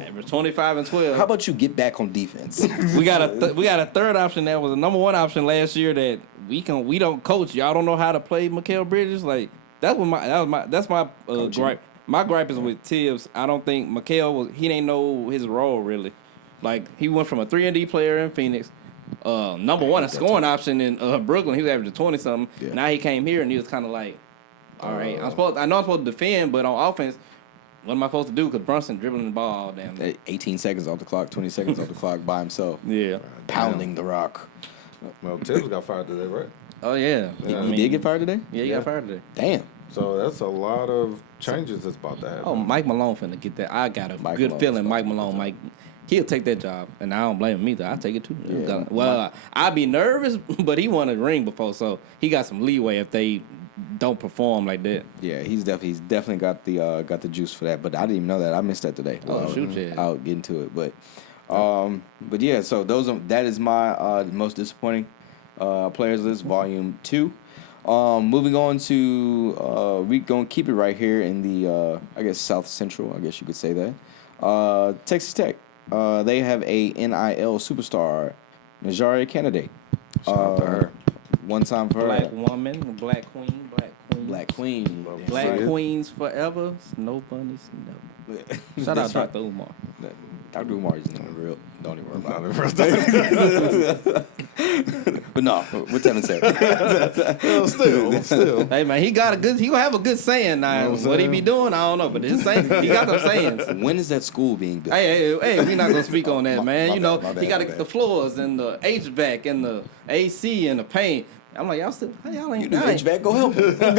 average 25 and 12. How about you get back on defense? we got a third option that was a number 1 option last year that we don't coach. Y'all don't know how to play Mikal Bridges. Like that's my gripe. My gripe is with Tibbs. I don't think Mikal he didn't know his role really. Like he went from a 3-and-D player in Phoenix, number 1 a scoring option in Brooklyn. He was averaging 20 something. Yeah. Now he came here and he was kind of like, all right, I know I'm supposed to defend, but on offense, what am I supposed to do? Because Brunson dribbling the ball all damn day. 18 seconds off the clock, 20 seconds off the clock by himself. Yeah. Pounding the rock. Well, Tibbs got fired today, right? Oh yeah. He did get fired today? Yeah, he got fired today. Damn. So that's a lot of changes that's about to happen. Oh, Mike Malone finna get that. I got a Mike good Malone's feeling. about Mike to get Malone, that. Mike, he'll take that job, and I don't blame him either. I take it too. Yeah. Well, I'd be nervous, but he won a ring before, so he got some leeway if they don't perform like that. Yeah, he's definitely got the juice for that. But I didn't even know that. I missed that today. Oh, shoot, yeah. I'll get into it, but yeah. So that is my most disappointing players list, volume 2. Moving on to we gonna keep it right here in the I guess South Central. I guess you could say that. Texas Tech. They have a NIL superstar, NiJaree Canady. Shout out to her. One time for Black her. woman, black queen. Black Queen. Black Right. queens forever. Snow bunnies never. Shout out That's right. Dr. Umar. Dr. Umar is not real. Don't even worry about Not it. the first time. But no, what Tevin said. Well, still. Hey man, he gonna have a good saying now. You know what I'm What he be saying? doing, I don't know, but his saying, he got them sayings. When is that school being built? Hey, we not gonna speak on that, man. my You know, bad, he got my the bad. floors and the HVAC and the AC and the paint. I'm like, y'all still, y'all ain't, You do y'all ain't, HVAC, go help him. I'm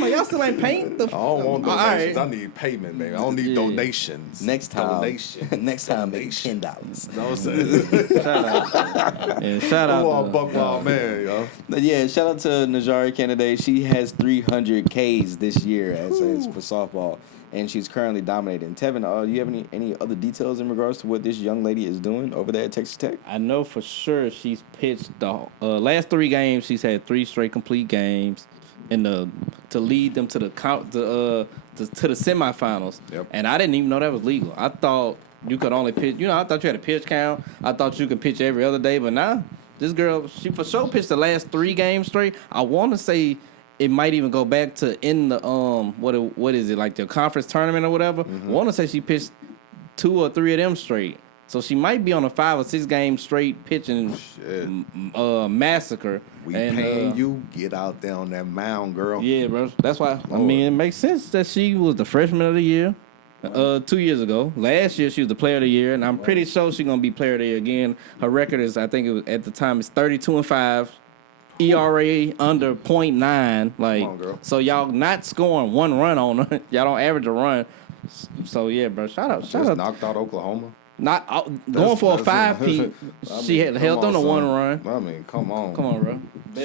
like, y'all still ain't paint. I don't want All donations. right. I need payment, baby. I don't need Yeah. donations. Next time, Donations. next time, make Donations. $10. You know what I'm saying? Shout out. And shout Come out on, to Buck Wild Man, yo. But yeah, shout out to NiJaree Canady. She has 300 Ks this year as for softball, and she's currently dominating. Tevin, do you have any other details in regards to what this young lady is doing over there at Texas Tech? I know for sure she's pitched the last 3 games. She's had 3 straight complete games, and to lead them to the semifinals. Yep. And I didn't even know that was legal. I thought you could only pitch. I thought you had a pitch count. I thought you could pitch every other day, but nah. This girl, she for sure pitched the last 3 games straight. I want to say it might even go back to in the what is it, like the conference tournament or whatever. I want to say she pitched 2 or 3 of them straight. So she might be on a 5 or 6 game straight pitching massacre. We And, paying you. Get out there on that mound, girl. Yeah, bro. That's why. I mean, it makes sense that she was the freshman of the year 2 years ago. Last year she was the player of the year, and I'm pretty sure she's gonna be player of the year again. Her record is, I think it was at the time, it's 32-5, ERA under .9. Like, on, girl. so y'all not scoring 1 run on her. Y'all don't average a run. So yeah, bro. Shout out. Just knocked out Oklahoma. Not going for a 5-peat. She had held on to 1 run. I mean, come on. Come on, bro.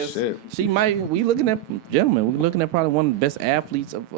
Shit. She might. We looking at probably one of the best athletes of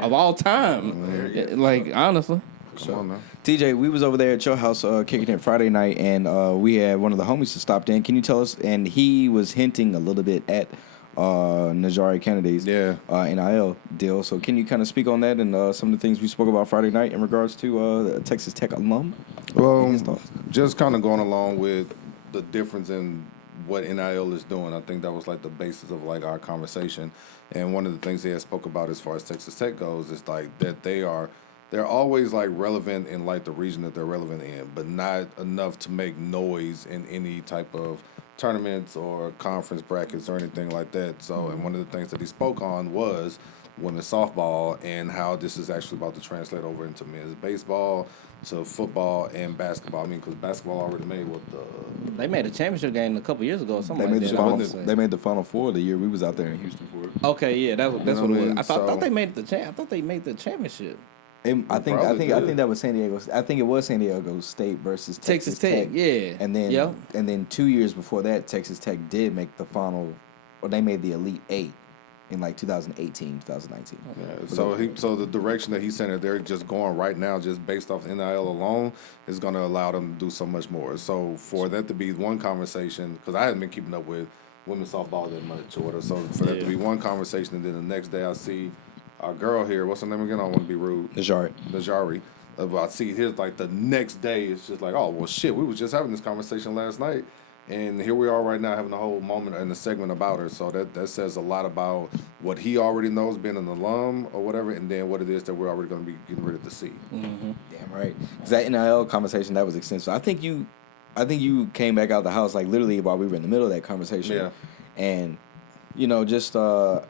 all time. Like, honestly. Come on, man. TJ, we was over there at your house kicking it Friday night, and we had one of the homies that stopped in. Can you tell us? And he was hinting a little bit at NiJaree Canady's NIL deal. So can you kind of speak on that and some of the things we spoke about Friday night in regards to the Texas Tech alum? Well, just kind of going along with the difference in what NIL is doing. I think that was like the basis of like our conversation. And one of the things they had spoke about as far as Texas Tech goes is like that they're always like relevant in like the region that they're relevant in, but not enough to make noise in any type of tournaments or conference brackets or anything like that. So, and one of the things that he spoke on was women's softball and how this is actually about to translate over into men's baseball, to football and basketball. I mean, because basketball already made They made a championship game a couple years ago or something They like made that. they made the Final Four the year we was out there in Houston for it. Okay, yeah, that's what it was. mean? I thought they made I thought they made the championship. I think that was San Diego. I think it was San Diego State versus Texas Tech. Yeah. And then 2 years before that, Texas Tech did make the final, or they made the Elite 8 in like 2018, 2019. Yeah, so the direction that he's saying that they're just going right now, just based off NIL alone, is going to allow them to do so much more. So for that to be one conversation, because I hadn't been keeping up with women's softball that much or whatever, so for that to be one conversation, and then the next day I see our girl here, what's her name again? I don't want to be rude. NiJaree. I see his like the next day. It's just like, oh well, shit. We was just having this conversation last night, and here we are right now having a whole moment and a segment about her. So that says a lot about what he already knows, being an alum or whatever, and then what it is that we're already going to be getting ready to see. Mm-hmm. Damn right. Because that NIL conversation that was extensive. I think you came back out the house like literally while we were in the middle of that conversation. Yeah. And just to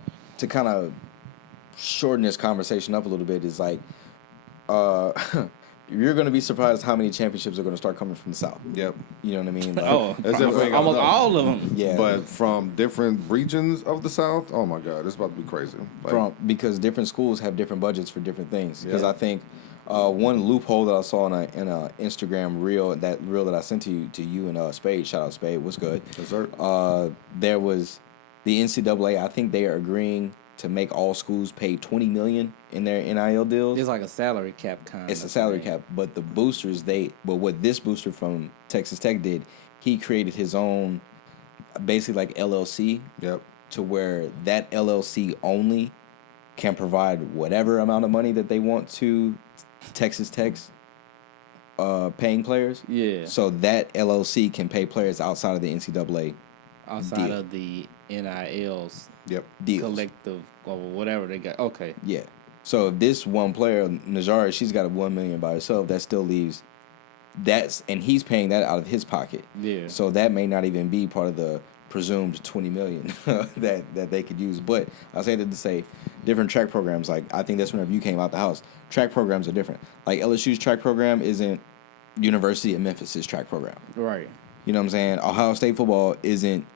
kind of shorten this conversation up a little bit is like you're going to be surprised how many championships are going to start coming from the South. Yep. You know what I mean? Like, Almost all of them. Yeah. But from different regions of the South, oh my God, it's about to be crazy. Like, because different schools have different budgets for different things. Because Yeah. I think one loophole that I saw in a Instagram reel, that I sent to you and Spade, shout out Spade, what's good? Yes, sir. There was the NCAA. I think they are agreeing to make all schools pay $20 million in their NIL deals. It's like a salary cap kind. It's a salary cap, but the boosters, but what this booster from Texas Tech did, he created his own, basically like LLC. Yep. To where that LLC only can provide whatever amount of money that they want to Texas Tech's paying players. Yeah. So that LLC can pay players outside of the NCAA. Outside of the NIL's deals. collective or whatever they got. Okay. Yeah. So if this one player, NiJaree, she's got a $1 million by herself, that still leaves and he's paying that out of his pocket. Yeah. So that may not even be part of the presumed $20 million that they could use. But I say that to say different track programs, like I think that's whenever you came out the house, track programs are different. Like LSU's track program isn't University of Memphis' track program. Right. You know what I'm saying? Ohio State football isn't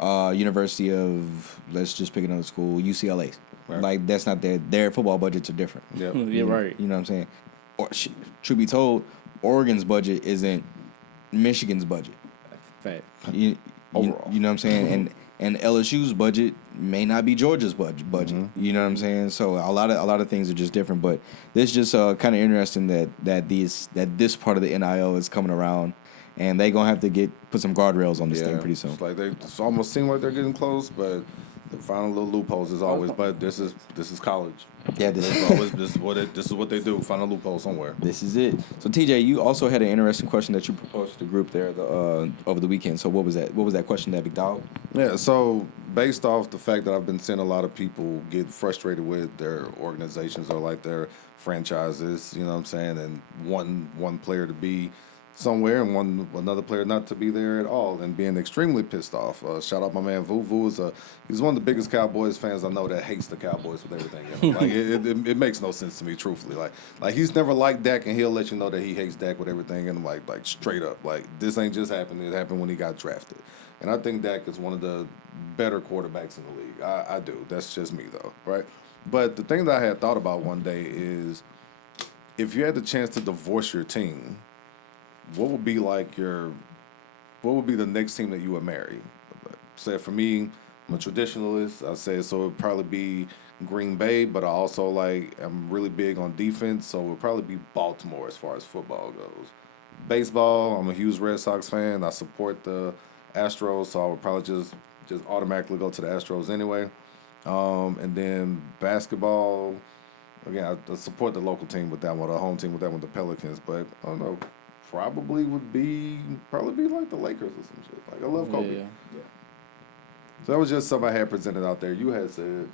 University of, let's just pick another school, UCLA. Right. Like, that's not their football budgets are different. Yeah. Yeah, right. You know what I'm saying? Or, truth be told, Oregon's budget isn't Michigan's budget. Fact. You Overall. you know what I'm saying? And LSU's budget may not be Georgia's budget. You know what I'm saying? So a lot of things are just different. But this just kind of interesting that this part of the NIL is coming around, and they gonna have to put some guardrails on this thing pretty soon. It's like it's almost seem like they're getting close, but they're finding little loopholes as always. But this is college. Yeah, This is what they do. Find a loophole somewhere. This is it. So TJ, you also had an interesting question that you proposed to the group there over the weekend. So what was that? What was that question, that big dog? Yeah, so based off the fact that I've been seeing a lot of people get frustrated with their organizations or like their franchises, you know what I'm saying, and one player to be somewhere and another player not to be there at all, and being extremely pissed off. Shout out my man Vu. Vu is he's one of the biggest Cowboys fans I know that hates the Cowboys with everything. You know? Like it makes no sense to me, truthfully. Like he's never liked Dak, and he'll let you know that he hates Dak with everything, and like straight up, like this ain't just happened. It happened when he got drafted, and I think Dak is one of the better quarterbacks in the league. I do. That's just me though, right? But the thing that I had thought about one day is, if you had the chance to divorce your team, what would be the next team that you would marry? Say for me, I'm a traditionalist. I say so it'd probably be Green Bay, but I also I'm really big on defense, so it would probably be Baltimore as far as football goes. Baseball, I'm a huge Red Sox fan. I support the Astros, so I would probably just automatically go to the Astros anyway. And then basketball, again, I support the local team with that one, the home team with that one, the Pelicans, but I don't know. Probably like the Lakers or some shit. Like I love Kobe. Yeah. So that was just something I had presented out there. You had said.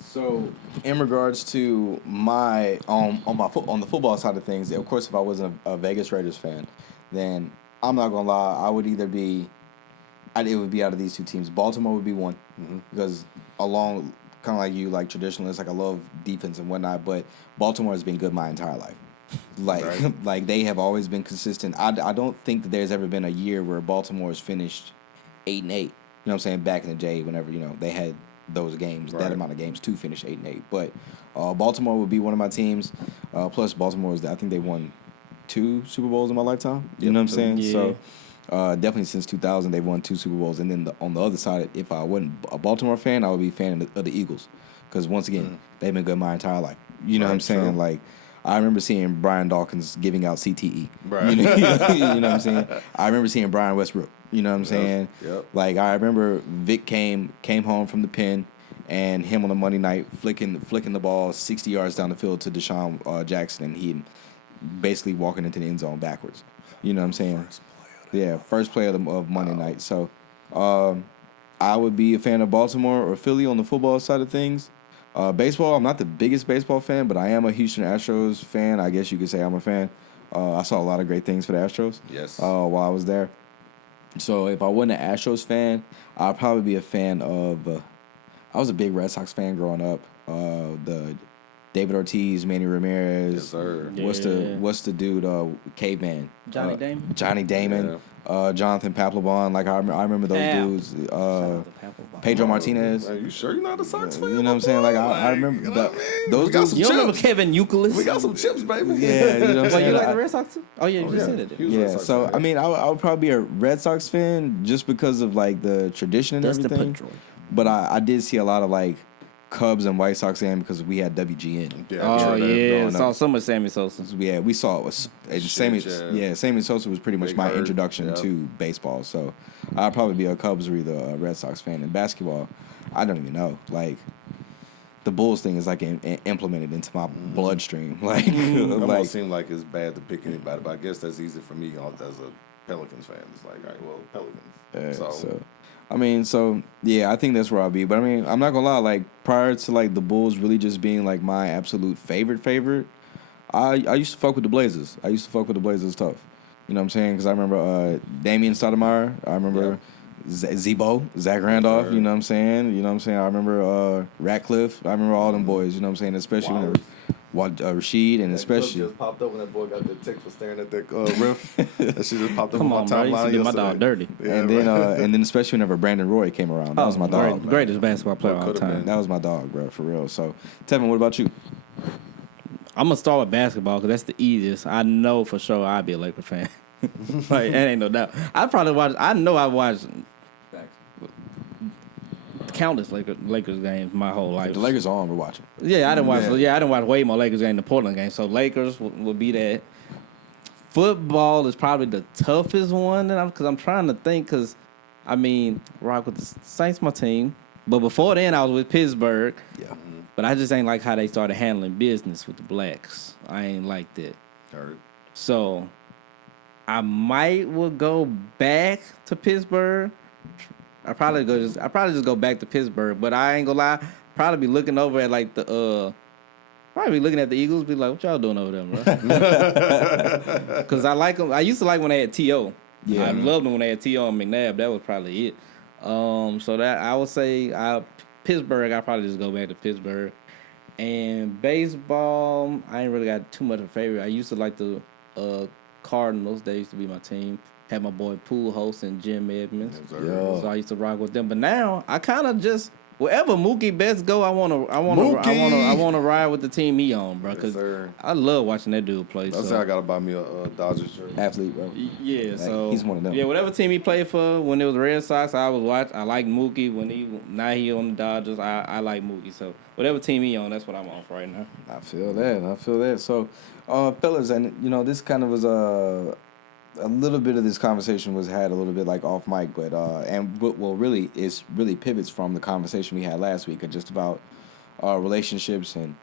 So in regards to my on the football side of things, of course, if I wasn't a Vegas Raiders fan, then I'm not gonna lie, it would be out of these two teams. Baltimore would be one, because along kind of like you, like traditionalists, like I love defense and whatnot, but Baltimore has been good my entire life. Like they have always been consistent. I don't think that there's ever been a year where Baltimore has finished 8-8. You know what I'm saying? Back in the day, whenever they had those games, that amount of games to finish 8-8. But Baltimore would be one of my teams. Plus, Baltimore I think they won 2 Super Bowls in my lifetime. You know what I'm saying? Yeah. So definitely since 2000, they've won 2 Super Bowls. And then on the other side, if I wasn't a Baltimore fan, I would be a fan of the Eagles, because once again, they've been good my entire life. You know what I'm saying? True. Like, I remember seeing Brian Dawkins giving out CTE. Right. You know what I'm saying? I remember seeing Brian Westbrook. You know what I'm saying? Yep. Like, I remember Vic came home from the pen, and him on a Monday night flicking the ball 60 yards down the field to Deshaun Jackson, and he basically walking into the end zone backwards. You know what I'm saying? First play of Monday night. So I would be a fan of Baltimore or Philly on the football side of things. Baseball, I'm not the biggest baseball fan, but I am a Houston Astros fan. I guess you could say I'm a fan. I saw a lot of great things for the Astros. Yes. While I was there. So if I wasn't an Astros fan, I'd probably be a fan of. I was a big Red Sox fan growing up. The David Ortiz, Manny Ramirez. Yes, sir. What's the dude? Caveman. Johnny Damon. Johnny Damon. Jonathan Papelbon. Like I remember those dudes. Pedro Martinez. Are you sure you're not a Sox fan? You know what I'm saying? Like I remember you know what I mean? those We got dudes. some You don't remember chips. Kevin Euclid? We got some chips, baby. Yeah, you know what I'm Well, saying? you like the Red Sox too? Oh yeah, you just said it. He was a Red Yeah, Sox so fan. I mean, I would probably be a Red Sox fan just because of like the tradition and That's the everything. Pedro. But I did see a lot of like Cubs and White Sox game because we had WGN. Yeah, Oh true that. yeah, growing saw up. so much Sammy Sosa. We saw it was Sammy. yeah. Sammy Sosa was pretty much Big my Bird, introduction yeah. to baseball. So I'd probably be a Cubs or either a Red Sox fan. In basketball, I don't even know. Like the Bulls thing is like implemented into my bloodstream. Like, It like almost seem like it's bad to pick anybody, but I guess that's easy for me as a Pelicans fan. It's like, all right, well, Pelicans. So yeah, I think that's where I'll be. But I mean, I'm not gonna lie. Like prior to like the Bulls really just being like my absolute favorite, I used to fuck with the Blazers. I used to fuck with the Blazers tough. You know what I'm saying? Because I remember Damian Stoudemire. I remember Zebo, Zach Randolph. Sure. You know what I'm saying? I remember Ratcliffe. I remember all them boys. You know what I'm saying? Especially when Rashid, and That clip especially. just popped up when that boy got the text for staring at that riff. That shit just popped up Come on on, my bro. You used to timeline do my yesterday. dog dirty. Yeah, And then especially whenever Brandon Roy came around, that was my dog. man. Greatest basketball player of all Could've time. been. That was my dog, bro, for real. So, Tevin, what about you? I'm gonna start with basketball because that's the easiest. I know for sure I'd be a Laker fan. Like, that ain't no doubt. I probably watch. I know I watched countless Lakers games my whole life. The Lakers are on, we're watching. Yeah, I didn't watch. Yeah. Yeah, I didn't watch way more Lakers games than the Portland game. So Lakers would be that. Football is probably the toughest one because I'm trying to think because I mean rock with the Saints, my team, but before then I was with Pittsburgh. Yeah. But I just ain't like how they started handling business with the blacks. I ain't like that. Heard. So I will go back to Pittsburgh. I probably just go back to Pittsburgh, but I ain't gonna lie. Probably be looking over at like probably be looking at the Eagles, be like, what y'all doing over there, bro? Because I like them. I used to like when they had T.O. Yeah. I loved them when they had T.O. and McNabb. That was probably it. So that I would say Pittsburgh, I probably just go back to Pittsburgh. And baseball, I ain't really got too much of a favorite. I used to like the Cardinals. They used to be my team. Had my boy Pujols and Jim Edmonds. Yes, sir. Yeah. So I used to rock with them. But now I kind of just wherever Mookie Betts go, I want to ride with the team he on, bro. Yes, Cause sir. I love watching that dude play. That's how I gotta buy me a Dodgers shirt. Athlete, bro. Yeah, so he's one of them. Yeah, whatever team he played for when it was Red Sox, I was watch. I like Mookie when he on the Dodgers. I like Mookie. So whatever team he on, that's what I'm on for right now. I feel that. So, fellas, and this kind of was a little bit of this conversation was had a little bit like off mic, but really pivots from the conversation we had last week, just about relationships and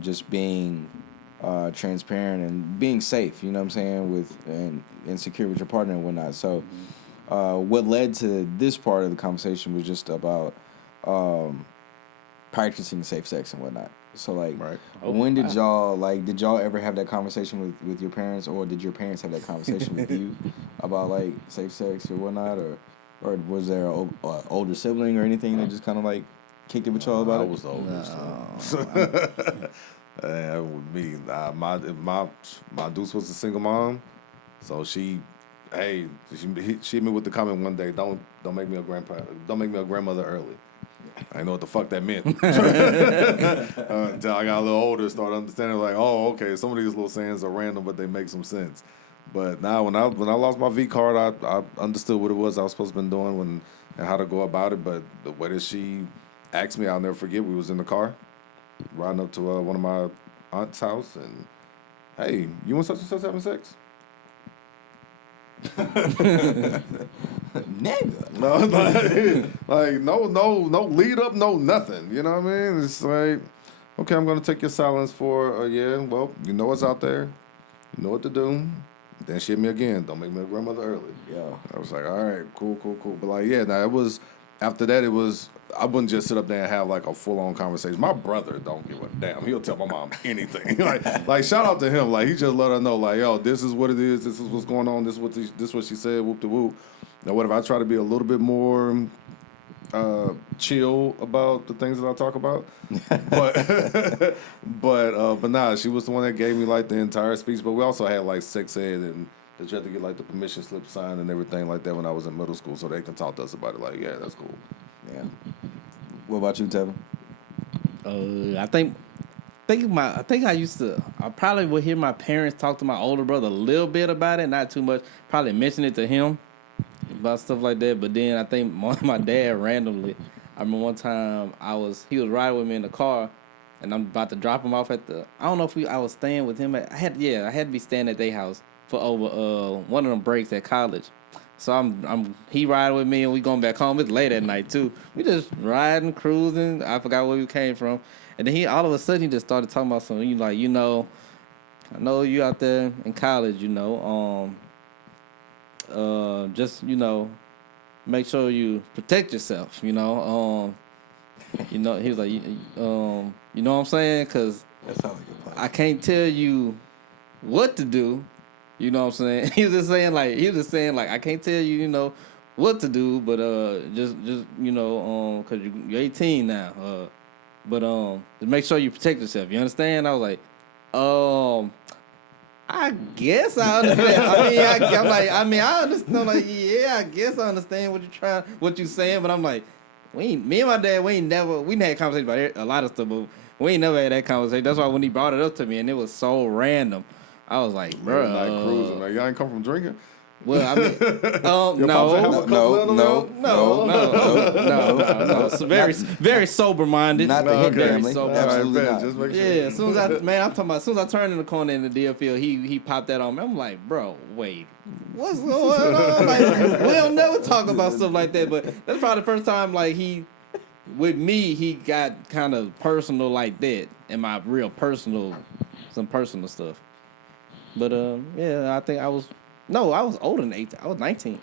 just being transparent and being safe. You know what I'm saying, with and secure with your partner and whatnot. So, what led to this part of the conversation was just about practicing safe sex and whatnot. So like, Right. when did y'all ever have that conversation with your parents, or did your parents have that conversation with you about like safe sex or whatnot, or was there an older sibling or anything that just kind of like kicked it with y'all about I it? was the oldest. And with me, my deuce was a single mom, so she hit me with the comment one day, don't make me a grandmother early. I didn't know what the fuck that meant. Until I got a little older, started understanding like, oh, okay, some of these little sayings are random, but they make some sense. But now when I lost my V card, I understood what it was I was supposed to be doing and how to go about it. But the way that she asked me, I'll never forget. We was in the car, riding up to one of my aunt's house, and hey, you and such and such having sex? Nigga. No lead up, no nothing. You know what I mean? It's like, okay, I'm gonna take your silence for well, you know what's out there, you know what to do. Then she hit me again. Don't make me a grandmother early. Yeah. I was like, all right, cool. But like, yeah, now it was after that. It was I wouldn't just sit up there and have like a full on conversation. My brother don't give a damn. He'll tell my mom anything. like shout out to him. Like he just let her know. Like yo, this is what it is. This is what's going on. This is what she said. Whoop de whoop. Now what if I try to be a little bit more chill about the things that I talk about? but nah, she was the one that gave me like the entire speech. But we also had like sex ed and that you had to get like the permission slip signed and everything like that when I was in middle school, so they can talk to us about it. Like yeah, that's cool. Yeah. What about you, Tevin? I think I probably would hear my parents talk to my older brother a little bit about it, not too much. Probably mention it to him about stuff like that. But then I think my dad randomly, I remember one time he was riding with me in the car, and I'm about to drop him off at I don't know if I was staying with him. I had to be staying at their house for over one of them breaks at college. So he riding with me and we going back home. It's late at night too. We just riding, cruising. I forgot where we came from. And then all of a sudden he just started talking about something. I know you out there in college, just, make sure you protect yourself, he was like, you know what I'm saying? Cause That sounds like a plan. I can't tell you what to do. You know what I'm saying? He was just saying like I can't tell you, what to do, but just cause you're 18 now. But to make sure you protect yourself, you understand? I was like, I guess I understand. I understand. Like, yeah, I guess I understand what you saying. But I'm like, me and my dad, we didn't had conversations about a lot of stuff, but we ain't never had that conversation. That's why when he brought it up to me, and it was so random, I was like, bro, Like cruising, man. Y'all ain't come from drinking. well, I mean, Your pops have a couple of them, yo? no. So very sober minded. Not the Hit very family. sober. Absolutely All right, not. just make sure. Yeah, as soon as I turned in the corner in the deal field, he popped that on me. I'm like, bro, wait, what's going on? Like, we don't never talk about stuff like that, but that's probably the first time like he got kind of personal like that, and my real some personal stuff. But yeah, I think I was older than 18. I was 19.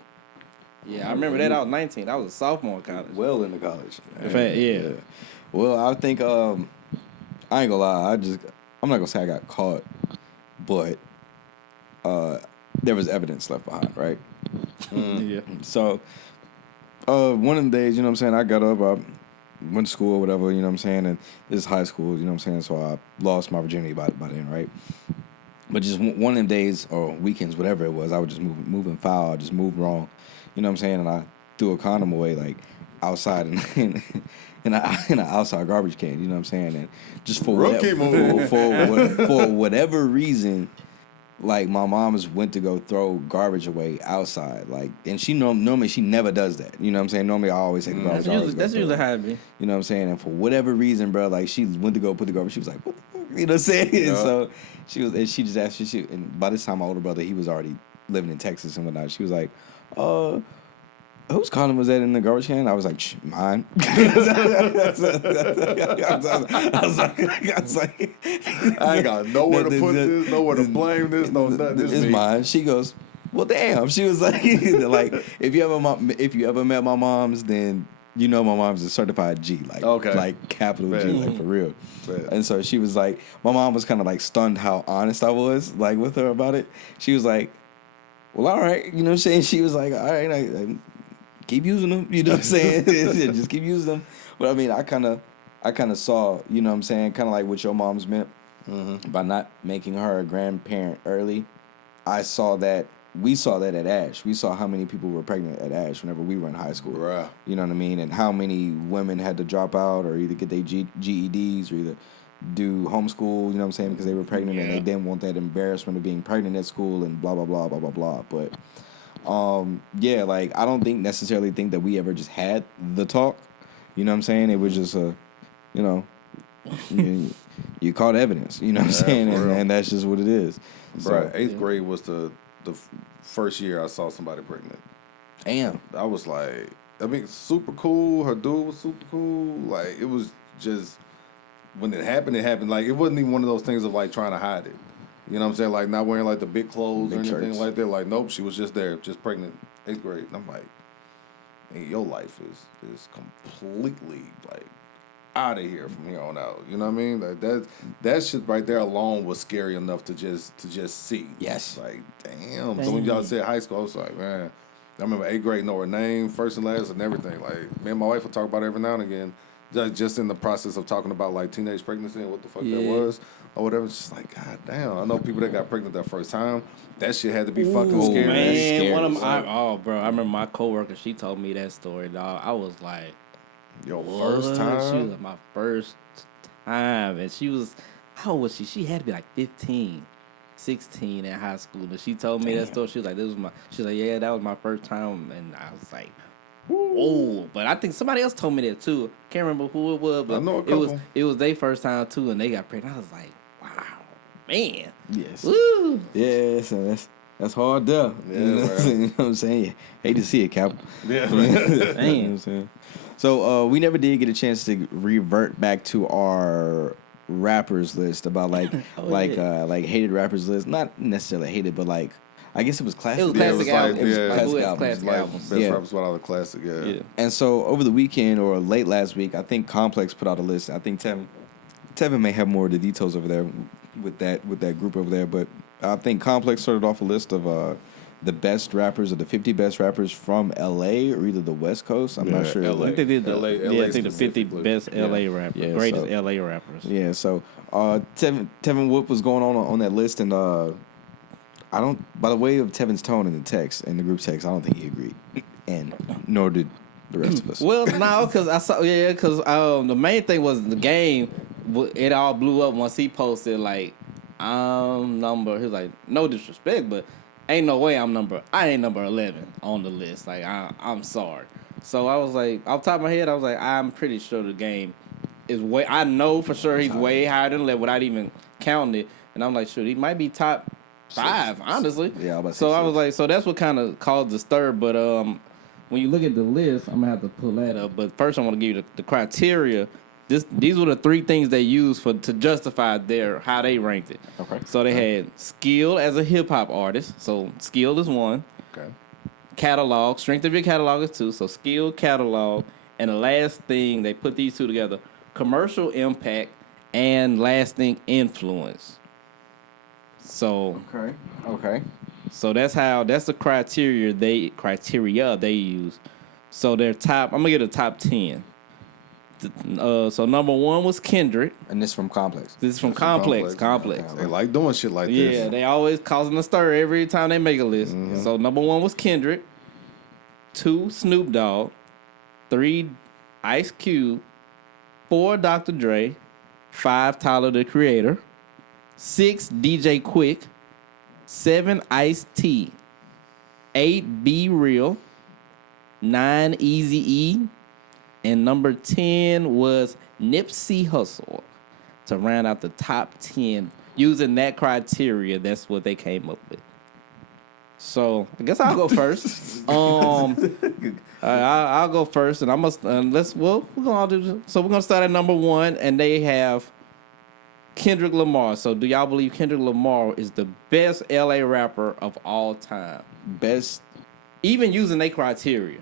Yeah, I remember that. I was 19. I was a sophomore in college. Well into college. In fact, yeah. Well, I think I ain't gonna lie. I'm not gonna say I got caught, but there was evidence left behind, right? Yeah. So one of the days, you know what I'm saying, I got up, I went to school or whatever, you know what I'm saying, and this is high school, you know what I'm saying, so I lost my virginity by then, right? But just one of them days or weekends, whatever it was, I would just moving foul, just move wrong, you know what I'm saying, and I threw a condom away like outside in an outside garbage can, you know what I'm saying, and just for whatever reason, like my mom's went to go throw garbage away outside, like, and she normally she never does that, you know what I'm saying. Normally I always take the garbage. That's usually how it be. You know what I'm saying, and for whatever reason, bro, like she went to go put the garbage. She was like, "What the fuck?" You know what I'm saying? And so she just asked she, and by this time my older brother, he was already living in Texas and whatnot. She was like, whose condom was that in the garbage can? I was like, mine. I was like, I ain't got nowhere to put this, nowhere to blame this, no nothing. This is me. mine. She goes, well, damn. She was like, if you ever met my mom's, then you know my mom's a certified G, like capital G, like for real. And so she was like, my mom was kind of like stunned how honest I was, like with her about it. She was like, well, all right, you know what I'm saying. She was like, all right, I keep using them, you know what I'm saying? Just keep using them. But I mean, I kind of saw, you know what I'm saying, kind of like what your mom's meant by not making her a grandparent early. We saw that at Ash. We saw how many people were pregnant at Ash whenever we were in high school. Right. You know what I mean? And how many women had to drop out or either get their GEDs or either do homeschool, you know what I'm saying, because they were pregnant and they didn't want that embarrassment of being pregnant at school and blah, blah, blah, blah, blah, blah. But yeah, like I don't necessarily think that we ever just had the talk. You know what I'm saying? It was just you know, you caught evidence. You know what I'm saying? And that's just what it is. Right. 8th grade was the first year I saw somebody pregnant. Damn. I was like, I mean, super cool. Her dude was super cool. Like, it was just, when it happened. Like, it wasn't even one of those things of like trying to hide it. You know what I'm saying? Like, not wearing like the big clothes or anything like that. Like, nope, she was just there, just pregnant, 8th grade. And I'm like, hey, your life is completely like out of here from here on out. You know what I mean? Like that shit right there alone was scary enough to just see. Yes. Like, damn. So when y'all said high school, I was like, man, I remember 8th grade, know her name, first and last, and everything. Like, me and my wife would talk about it every now and again. Just in the process of talking about like teenage pregnancy and what the fuck that was or whatever. It's just like, god damn. I know people that got pregnant their first time. That shit had to be fucking scary. Man, scary. one of my, bro, I remember my coworker. She told me that story, dog. I was like, your what? first time? She was like, my first time, and she was, how old was she? She had to be like 15, 16 in high school. And she told me that story. She was like, yeah, that was my first time, and I was like, oh, but I think somebody else told me that too. Can't remember who it was, but I know a couple. it was their first time too, and they got pregnant. I was like, wow, man, Yes. woo. Yeah, so that's hard there. Yeah, you know right. what I'm saying? Yeah. Hate to see it, Cap. Yeah, You know man. what I'm saying? So we never did get a chance to revert back to our rappers list about like like hated rappers list. Not necessarily hated, but like I guess it was classic. It was Yeah, it was classic like, albums. yeah. Like, who Classic has albums. classic Like, albums? best Yeah. rappers without a classic, yeah. And so over the weekend or late last week, I think Complex put out a list. I think Tevin may have more of the details over there with that group over there, but I think Complex started off a list of the best rappers or the 50 best rappers from LA or either the West Coast. I'm not sure. LA. I think they did LA I think the 50 specifically. best LA rappers, Yeah, greatest so- LA rappers. Yeah, so Tevin Whoop was going on that list, and I don't. By the way of Tevin's tone in the text, in the group text, I don't think he agreed, and nor did the rest of us. Well, no, because I saw, because the main thing was the game. It all blew up once he posted like, I'm number. He was like, no disrespect, but ain't no way I ain't number 11 on the list. Like I'm sorry. So I was like, off the top of my head, I was like, I'm pretty sure the game is way. I know for sure he's way higher than 11 without even counting it. And I'm like, sure, he might be top 5, honestly. Yeah, I was about to so say I was 6. like, so that's what kind of caused the stir. But when you look at the list, I'm gonna have to pull that up. But first, I want to give you the criteria. These were the 3 things they used to justify how they ranked it. Okay. So they had skill as a hip hop artist. So skill is 1. Okay. Catalog, strength of your catalog is 2. So skill, catalog, and the last thing they put these 2 together: commercial impact and lasting influence. So Okay. so that's the criteria they use. So their top, I'm gonna get a top 10. So number 1 was Kendrick. And this from Complex. This is from Complex. Complex. They like doing shit like Yeah, this. they always causing a stir every time they make a list. So number 1 was Kendrick. 2, Snoop Dogg. 3, Ice Cube. 4, Dr. Dre. 5, Tyler the Creator. 6, DJ Quick. 7, Ice-T. 8, Be Real. 9, Eazy-E. And number 10 was Nipsey Hussle. To round out the top 10. Using that criteria, that's what they came up with. So I guess I'll go first. I'll go first, and we're gonna start at number 1, and they have Kendrick Lamar. So do y'all believe Kendrick Lamar is the best LA rapper of all time? Best. Even using their criteria.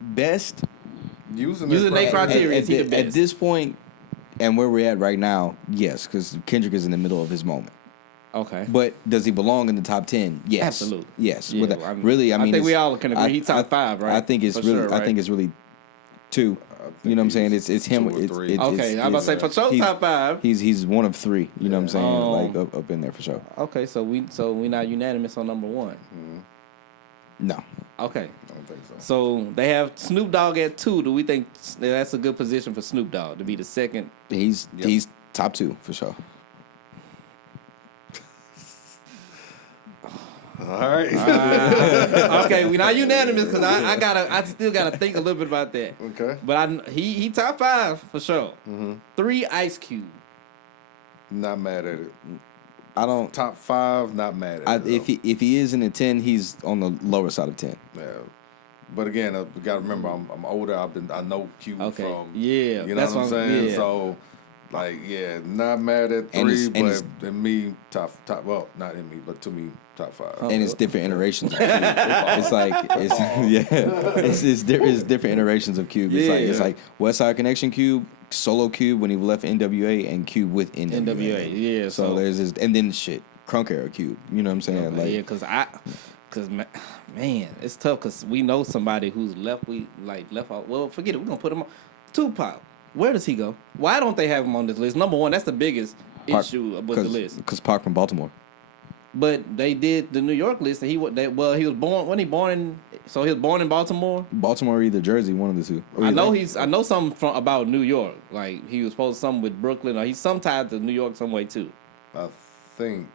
Best. Using their criteria, is he the best? At this point, and where we're at right now, yes, because Kendrick is in the middle of his moment. Okay. But does he belong in the top 10? Yes. Absolutely. Yes. Yeah, Without- I mean, really, I mean, think we it's- all can agree. He's top 5, right? I think it's For really. sure, right? I think it's really 2. You know what I'm saying? It's him. 2 or 3. Okay, I'm about to say for sure he's- top 5. He's one of 3. You know what I'm saying? Um, Like up in there for sure. Okay, so we not unanimous on number 1. No. Okay, I don't think so. so they have Snoop Dogg at 2. Do we think that's a good position for Snoop Dogg to be the second? He's top 2 for sure. All right. Okay, we not unanimous because I still gotta think a little bit about that. Okay. But he top 5 for sure. 3, Ice Cube. Not mad at it. I don't. Top 5, not mad at it. If he is in the 10, he's on the lower side of 10. Yeah. But again, you gotta remember, I'm older. I know Q Okay. from. Yeah, You know that's what I'm what I'm- saying? yeah. So, like, yeah, not mad at And 3, it's- but in me, top. Well, not in me, but to me, top 5. And it's different iterations of Cube. It's like it's different iterations of Cube. It's Yeah. like West Side Connection Cube, solo Cube when he left NWA, and Cube with NWA. NWA, yeah. So there's this, and then shit, Crunk era Cube. You know what I'm saying? Like, yeah, because man, it's tough because we know somebody who's left off. Well, forget it. We're gonna put him on. Tupac. Where does he go? Why don't they have him on this list? Number 1, that's the biggest issue with the list. Because Pac from Baltimore. But they did the New York list, and he was born. When he born in, he was born in Baltimore. Baltimore or either Jersey, one of the two. Or I know either. I know something about New York. Like he was supposed to something with Brooklyn, or he's some tied to New York some way too. I think.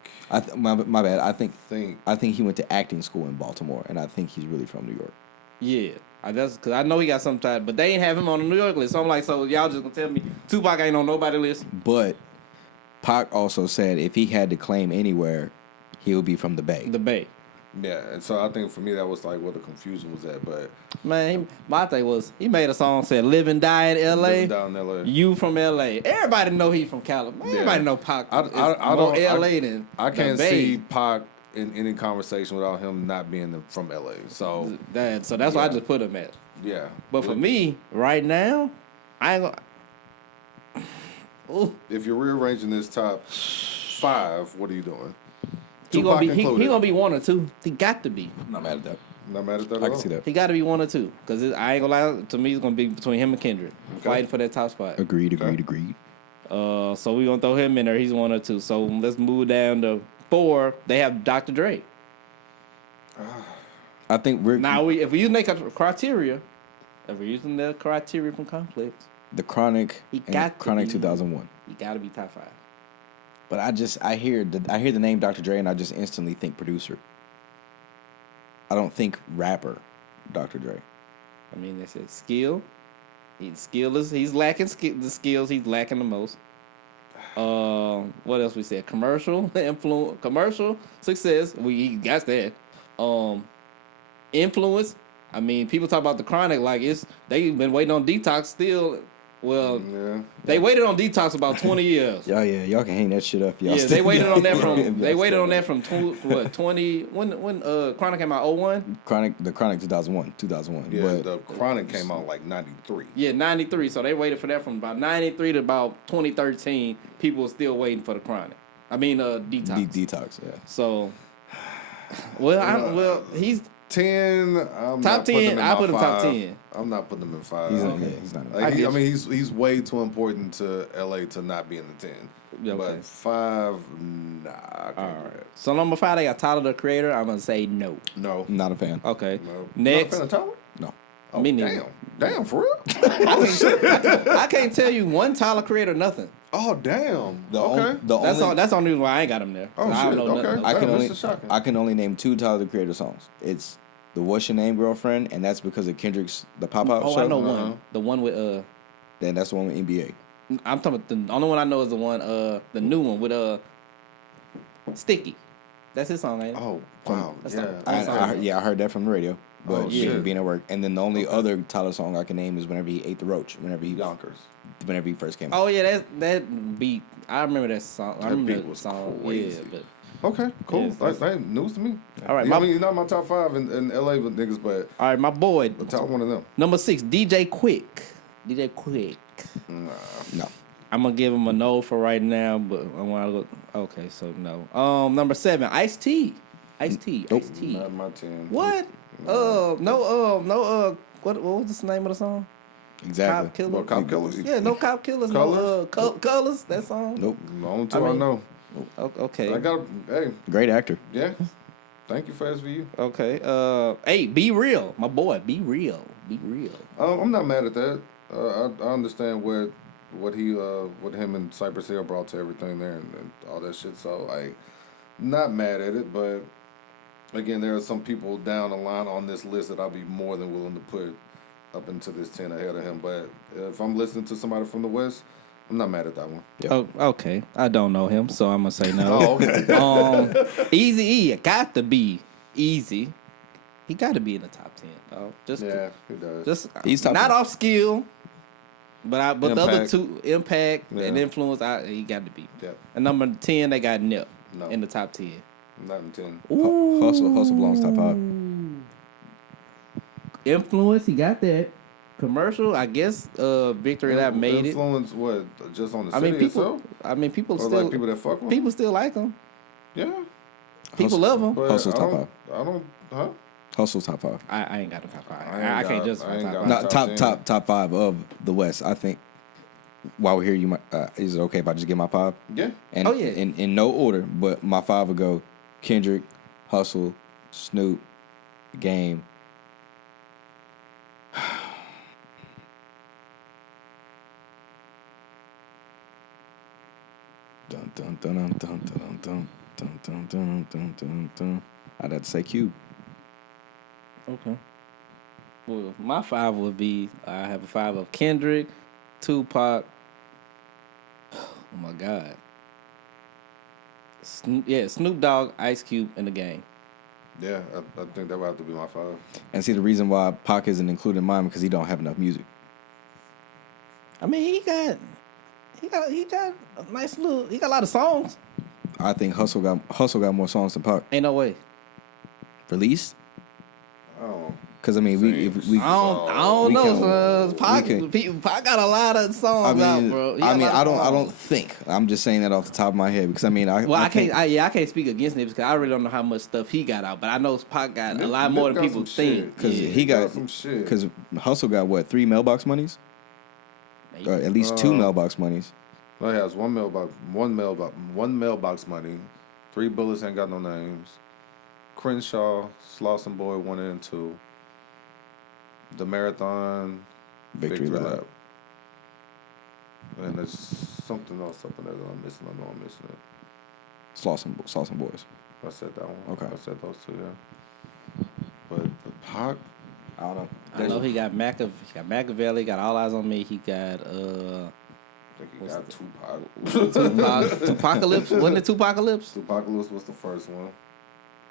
My bad. I think Think. he went to acting school in Baltimore, and I think he's really from New York. Yeah, that's because I know he got some tied, but they ain't have him on the New York list. So I'm like, so y'all just gonna tell me Tupac ain't on nobody's list? But Pac also said if he had to claim anywhere, he would be from the Bay. The Bay. Yeah, and so I think for me that was like where the confusion was at. But Man, my thing was he made a song said "Live and Die in L.A." living down in LA. You from L.A. Everybody know he from California. Yeah. Everybody know Pac I is don't- more L.A. than I can't the Bay. see Pac in any conversation without him not being from LA. So So that's why I just put him at. yeah. But for me, right now, I ain't gonna. Ooh. If you're rearranging this top 5, what are you doing? He gonna be included. he gonna be one or two. He got to be. I'm not mad at that. Not mad at that. I can see that. He got to be one or two. Cause I ain't gonna lie. To me, it's gonna be between him and Kendrick fighting for that top spot. Agreed. So we gonna throw him in there. He's one or two. So let's move down to 4. They have Dr. Dre. I think we're Now if we make a criteria, if we're using the criteria from Complex, the Chronic. He and got to Chronic be. 2001. he got to be top 5. But I hear the name Dr. Dre and I just instantly think producer. I don't think rapper, Dr. Dre. I mean, they said skill. He's lacking the skills. He's lacking the most. What else we said? Commercial influence, commercial success. He got that. Influence. I mean, people talk about the Chronic like they've been waiting on Detox still. Well, they waited on Detox about 20 years. Y'all can hang that shit up. Y'all Yeah, they waited on that from 20 when Chronic came out 01? The Chronic 2001. Yeah, But the Chronic came out like 93. Yeah, 93. So they waited for that from about 93 to about 2013. People were still waiting for the Chronic. I mean, Detox. Detox, yeah. So, he's 10. I'm Top not putting 10, him in I my put him top 5. 10. I'm not putting him in 5. He's not. Like, I get he's way too important to LA to not be in the 10. Yeah, okay. But 5, nah, I can't do that. So number 5, they got Tyler the Creator. I'm gonna say no. No. Not a fan. Okay. No. Next, Not a fan of Tyler? No. Oh, Me neither. Damn, for real? I can't tell you one Tyler Creator nothing. Oh, damn. Okay. That's the only reason why I ain't got him there. Oh, I don't shit. know nothing Okay. about I can Damn, only this is shocking. I can only name 2 Tyler the Creator songs. It's the What's Your Name Girlfriend, and that's because of Kendrick's the pop out show. I know one. The one with Then that's the one with NBA. I'm talking about the only one I know is the one the new one with Sticky. That's his song, ain't it? Oh, wow. That's Yeah. not- I heard that from the radio. But Oh, shit. being at work. And then the only other Tyler song I can name is whenever he ate the roach. Whenever he first came out. Oh yeah, that beat. I remember that song. I remember beat that was song. crazy. Yeah, but Okay, cool. Yes, That ain't news to me. All right, I mean, you're not my top 5 in LA with niggas, but all right, my boy, the top one of them. number 6, DJ Quick. DJ Quick. No. I'm gonna give him a no for right now, but I want to look. Okay, so no. Number 7, Ice-T. Ice-T. Nope. Ice-T. Not my 10. What? No. What was the name of the song? Exactly. Cop Killer. Well, Cop Killers? Yeah, no Cop Killers. Colors? No Colors. That song. Nope. The only 2 I I, mean- know. Okay. Hey, Great actor. yeah. Thank you for SVU. Okay. Hey, Be Real, my boy. Be Real. Be Real. I'm not mad at that. I understand what him and Cypress Hill brought to everything there and all that shit. So not mad at it, but again, there are some people down the line on this list that I'll be more than willing to put up into this 10 ahead of him. But if I'm listening to somebody from the West, I'm not mad at that one. Yeah. Oh, okay. I don't know him, so I'm gonna say no. Oh, okay. Easy E, it got to be easy. He got to be in the top 10. Dog. Yeah, he does. Just He's top not 10. off skill, but the other Impact. 2, impact and Yeah. influence. He got to be. Yeah. And number 10, they got Nip No. in the top 10. Not in 10. Hustle belongs top 5. Influence, he got that. Commercial, I guess. Victory Lap made it. Influence what? Just on the I city mean, people. itself? I mean, people Or still. like people that fuck with him? People still like him. Yeah. People love him. But Hustle's top 5. I don't, huh? Hustle's top 5. I ain't got a top 5. I ain't I can't got- just I ain't top got 5. Not top 10. top 5 of the West. I think. While we're here, you might. Is it okay if I just give my 5? Yeah. And Oh, yeah. in no order, but my 5 would go Kendrick, Hustle, Snoop, Game. Dun dun dun dun dun dun dun dun dun dun dun dun dun. I'd have to say Cube. Okay. Well, my 5 would be I have a 5 of Kendrick, Tupac. Oh my God. Snoop Dogg, Ice Cube, and the Game. Yeah, I think that would have to be my 5. And see, the reason why Pac isn't included in mine because he don't have enough music. I mean, he got a nice little. He got a lot of songs. I think Hustle got more songs than Pac. Ain't no way. Released? Oh, Because I mean, we I don't we know, can- son. we can- Pac got a lot of songs out, bro. He got a lot of I songs. don't think. I'm just saying that off the top of my head because I mean, I can't. I can't speak against Nipsey because I really don't know how much stuff he got out. But I know Pac got a lot more than people think. because Yeah, he got some shit. because Hustle got what 3 mailbox monies, or at least 2 mailbox monies. No, he has one mailbox money. 3 bullets ain't got no names. Crenshaw, Slauson Boy 1 and 2. The Marathon, Victory Lap. And there's something else up in there that I'm missing. I know I'm missing it. Slauson Boys. I said that one. Okay. I said those 2, yeah. But the Pac, I don't know. I know he got Machiavelli. Got All Eyes on Me. He got I think he got Tupac. Tupacalypse. Wasn't it Tupacalypse? Tupacalypse was the first one.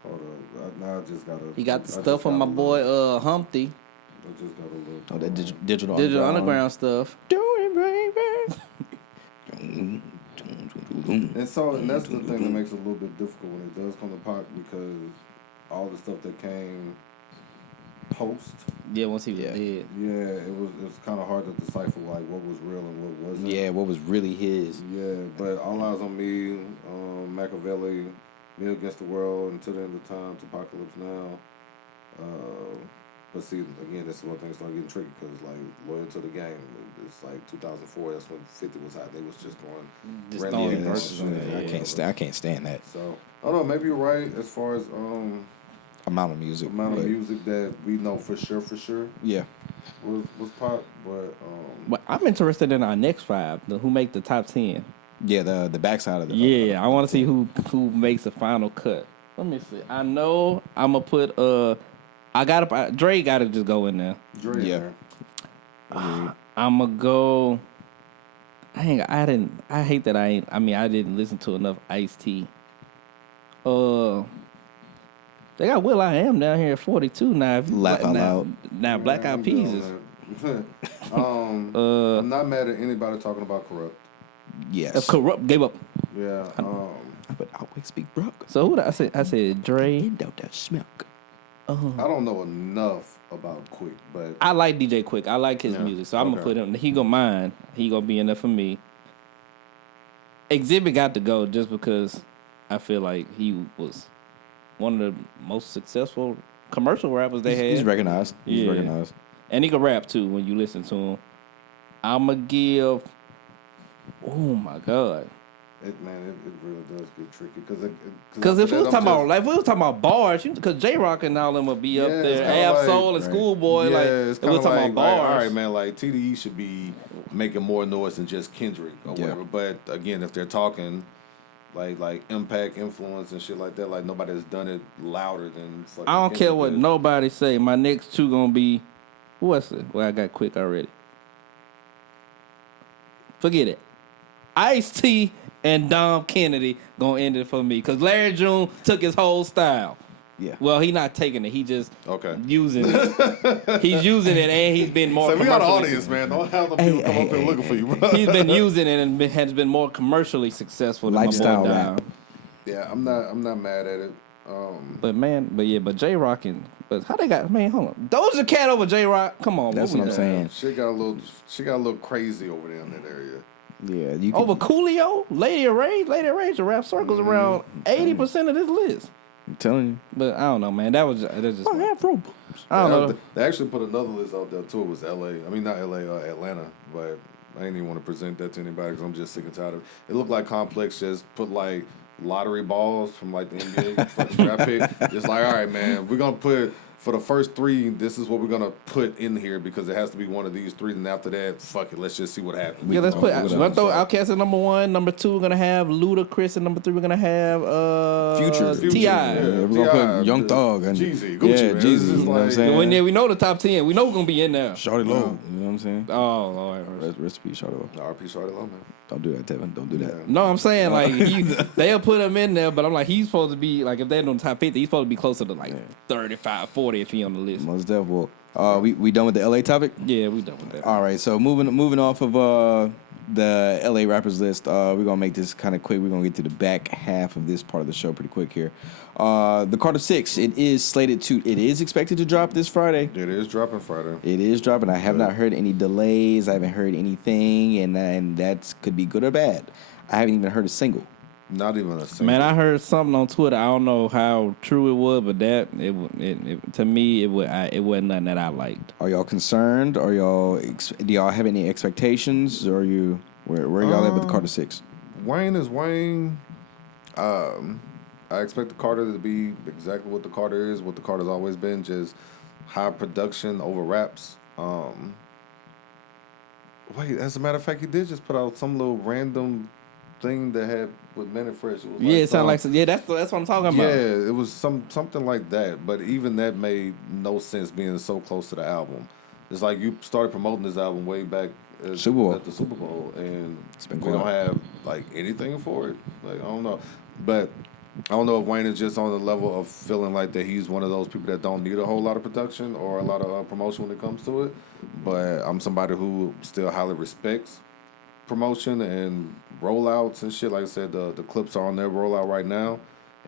Hold on. Now I just got to. He got the stuff from my boy Humpty. I just got to look. Oh, that digital Underground stuff. Do it, baby. And that's the thing that makes it a little bit difficult when it does come to Pac because all the stuff that came post, Yeah, once he was dead. it was kind of hard to decipher like what was real and what wasn't. Yeah, what was really his? Yeah, but All Eyes on Me, Machiavelli, Me Against the World, Until the End of Time, Apocalypse Now. But see, again, this is when things start getting tricky because, like, Loyal to the Game, it's like 2004. That's when 50 was hot. They was just going throwing Yeah, verses on it. I can't stand that So I don't know. Maybe you're right as far as amount of music. amount of but- music that we know for sure Yeah. was Pac, but But I'm interested in our next 5, who make the top 10. Yeah, the backside of the Yeah, I want to see who makes the final cut. Let me see. I know I'm gonna put Dre gotta just go in there. Dre. Yeah. There. I'm gonna go. I hate that I didn't listen to enough Ice-T. They got Will I Am down here at 42 now. Laugh out loud. Now Black Eyed Peas is. I'm not mad at anybody talking about Corrupt. Yes. Corrupt gave up. Yeah. But I always speak broke. So who did I say? I said Dre. Don't that smoke. I don't know enough about Quick, but I like DJ Quick. I like his music, so I'm gonna put him. He gonna mine. He gonna be in there for me. Exhibit got to go just because I feel like he was one of the most successful commercial rappers they had. He's recognized. He's Yeah. recognized. And he can rap too when you listen to him. I'ma give. Oh my God. it really does get tricky Because if we was talking about bars, because J Rock and all them would be up Yeah, it's there. kinda Ab like- Soul and Schoolboy, yeah, like it's if we was kinda talking about bars. all right, man, like TDE should be making more noise than just Kendrick or Yeah. whatever. But again, if they're talking like impact, influence, and shit like that, like nobody has done it louder than. Fucking I don't care Kendrick what did. nobody say. My next 2 gonna be what's it? Well, I got Quick already. Forget it. Ice-T and Dom Kennedy gonna end it for me because Larry June took his whole style. Yeah. Well, he not taking it. He just Okay. using it. He's using it, and he's been more. So we got an commercially audience, man. Don't have the people come up there looking for you, bro. He's been using it and has been more commercially successful than Lifestyle my boy rap. Dom. Yeah, I'm not mad at it. But J Rock and how they got hold on. Doja Cat over J Rock. Come on, That's what what we I'm got? saying. She got a little crazy over there in that area. Yeah. You Over Coolio, Lady of Rage the rap circles around 80% of this list. I'm telling you. But I don't know, man. That's just. Afro. I don't know. They actually put another list out there too. It was LA. I mean, not LA, Atlanta. But I didn't even want to present that to anybody because I'm just sick and tired of it. It looked like Complex just put like lottery balls from like the NBA for the draft pick. It's like, all right, man, we're gonna put for the first 3. This is what we're gonna put in here because it has to be one of these 3. And after that, fuck it, let's just see what happens. Yeah, let's put. we're We're gonna gonna throw Outkast at number 1. Number 2, we're gonna have Ludacris, and number 3, we're gonna have Future. T.I. Yeah, we're gonna put Young Thug and Jeezy, Gucci, yeah, man. Jeezy. It's just You know what I'm like- saying? We know the top 10. We know we're gonna be in there. Shawty Low. You know what I'm saying? Oh Lord. Rest in peace, Shawty Low. RP Shawty Low, man. Don't do that, Tevin. Don't do that. No, I'm saying like they'll put him in there, but I'm like he's supposed to be like if they're in the top 50, he's supposed to be closer to like 35, 40 if he on the list. Most definitely. We done with the LA topic? Yeah, we done with that. All right, so moving off of the LA rappers list. We're gonna make this kind of quick. We're gonna get to the back half of this part of the show pretty quick here. The Carter 6. It is expected to drop this Friday. It is dropping Friday. It is dropping. I have not heard any delays. I haven't heard anything, and that could be good or bad. I haven't even heard a single. Not even a single. Man, I heard something on Twitter. I don't know how true it was, but it to me it wasn't nothing that I liked. Are y'all concerned? Do y'all have any expectations? Or where y'all at with the Carter 6? Wayne is Wayne. I expect the Carter to be exactly what the Carter is, what the Carter's always been, just high production over raps. Wait, as a matter of fact, he did just put out some little random thing that had with Men and Fresh. It sounded like that's what I'm talking about. Yeah, it was something like that. But even that made no sense being so close to the album. It's like you started promoting this album way back at the Super Bowl, and we don't have like anything for it. Like I don't know, but I don't know if Wayne is just on the level of feeling like that he's one of those people that don't need a whole lot of production or a lot of promotion when it comes to it. But I'm somebody who still highly respects promotion and rollouts and shit. Like I said, the clips are on their rollout right now,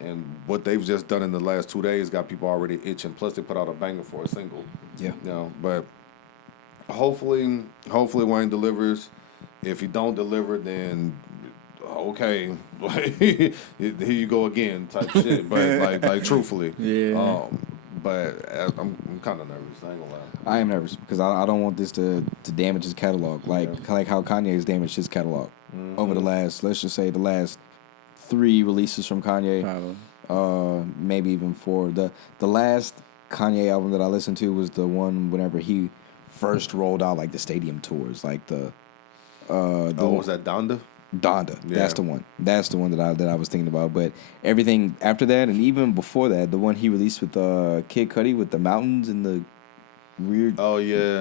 and what they've just done in the last 2 days got people already itching. Plus, they put out a banger for a single. Yeah, but hopefully Wayne delivers. If he don't deliver, then okay, like here you go again type shit. But like truthfully, yeah. But I'm kind of nervous. I ain't gonna lie. I am nervous because I don't want this to damage his catalog, like how Kanye has damaged his catalog over the last, let's just say, the last 3 releases from Kanye. Probably. Maybe even 4. The last Kanye album that I listened to was the one whenever he first rolled out like the stadium tours, like was that Donda? Donda. Yeah. That's the one. That's the one that I was thinking about. But everything after that, and even before that, the one he released with Kid Cudi with the mountains and the weird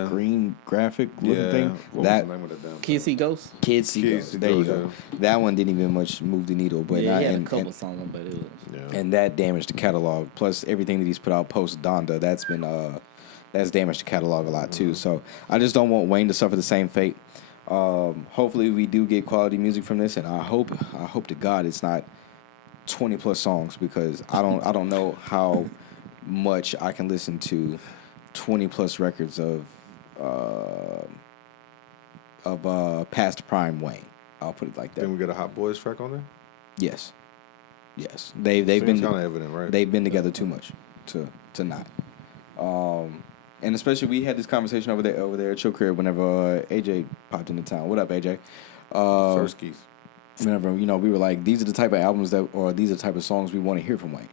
green graphic looking thing. What was the name of that damn Kids See Ghosts? Kids See Ghosts. There you go. That one didn't even much move the needle. But he had a couple songs, but it was. And that damaged the catalog. Plus everything that he's put out post Donda, that's damaged the catalog a lot too. So I just don't want Wayne to suffer the same fate. Hopefully we do get quality music from this, and I hope to God it's not 20 plus songs, because I don't know how much I can listen to 20 plus records of past prime Wayne. I'll put it like that. Then we get a Hot Boys track on there. Yes. They've been kind of evident, right? They've been together too much to not. And especially we had this conversation over there at your crib whenever AJ popped into town. What up, AJ? First keys. Whenever we were like, these are the type of albums these are the type of songs we want to hear from Wayne.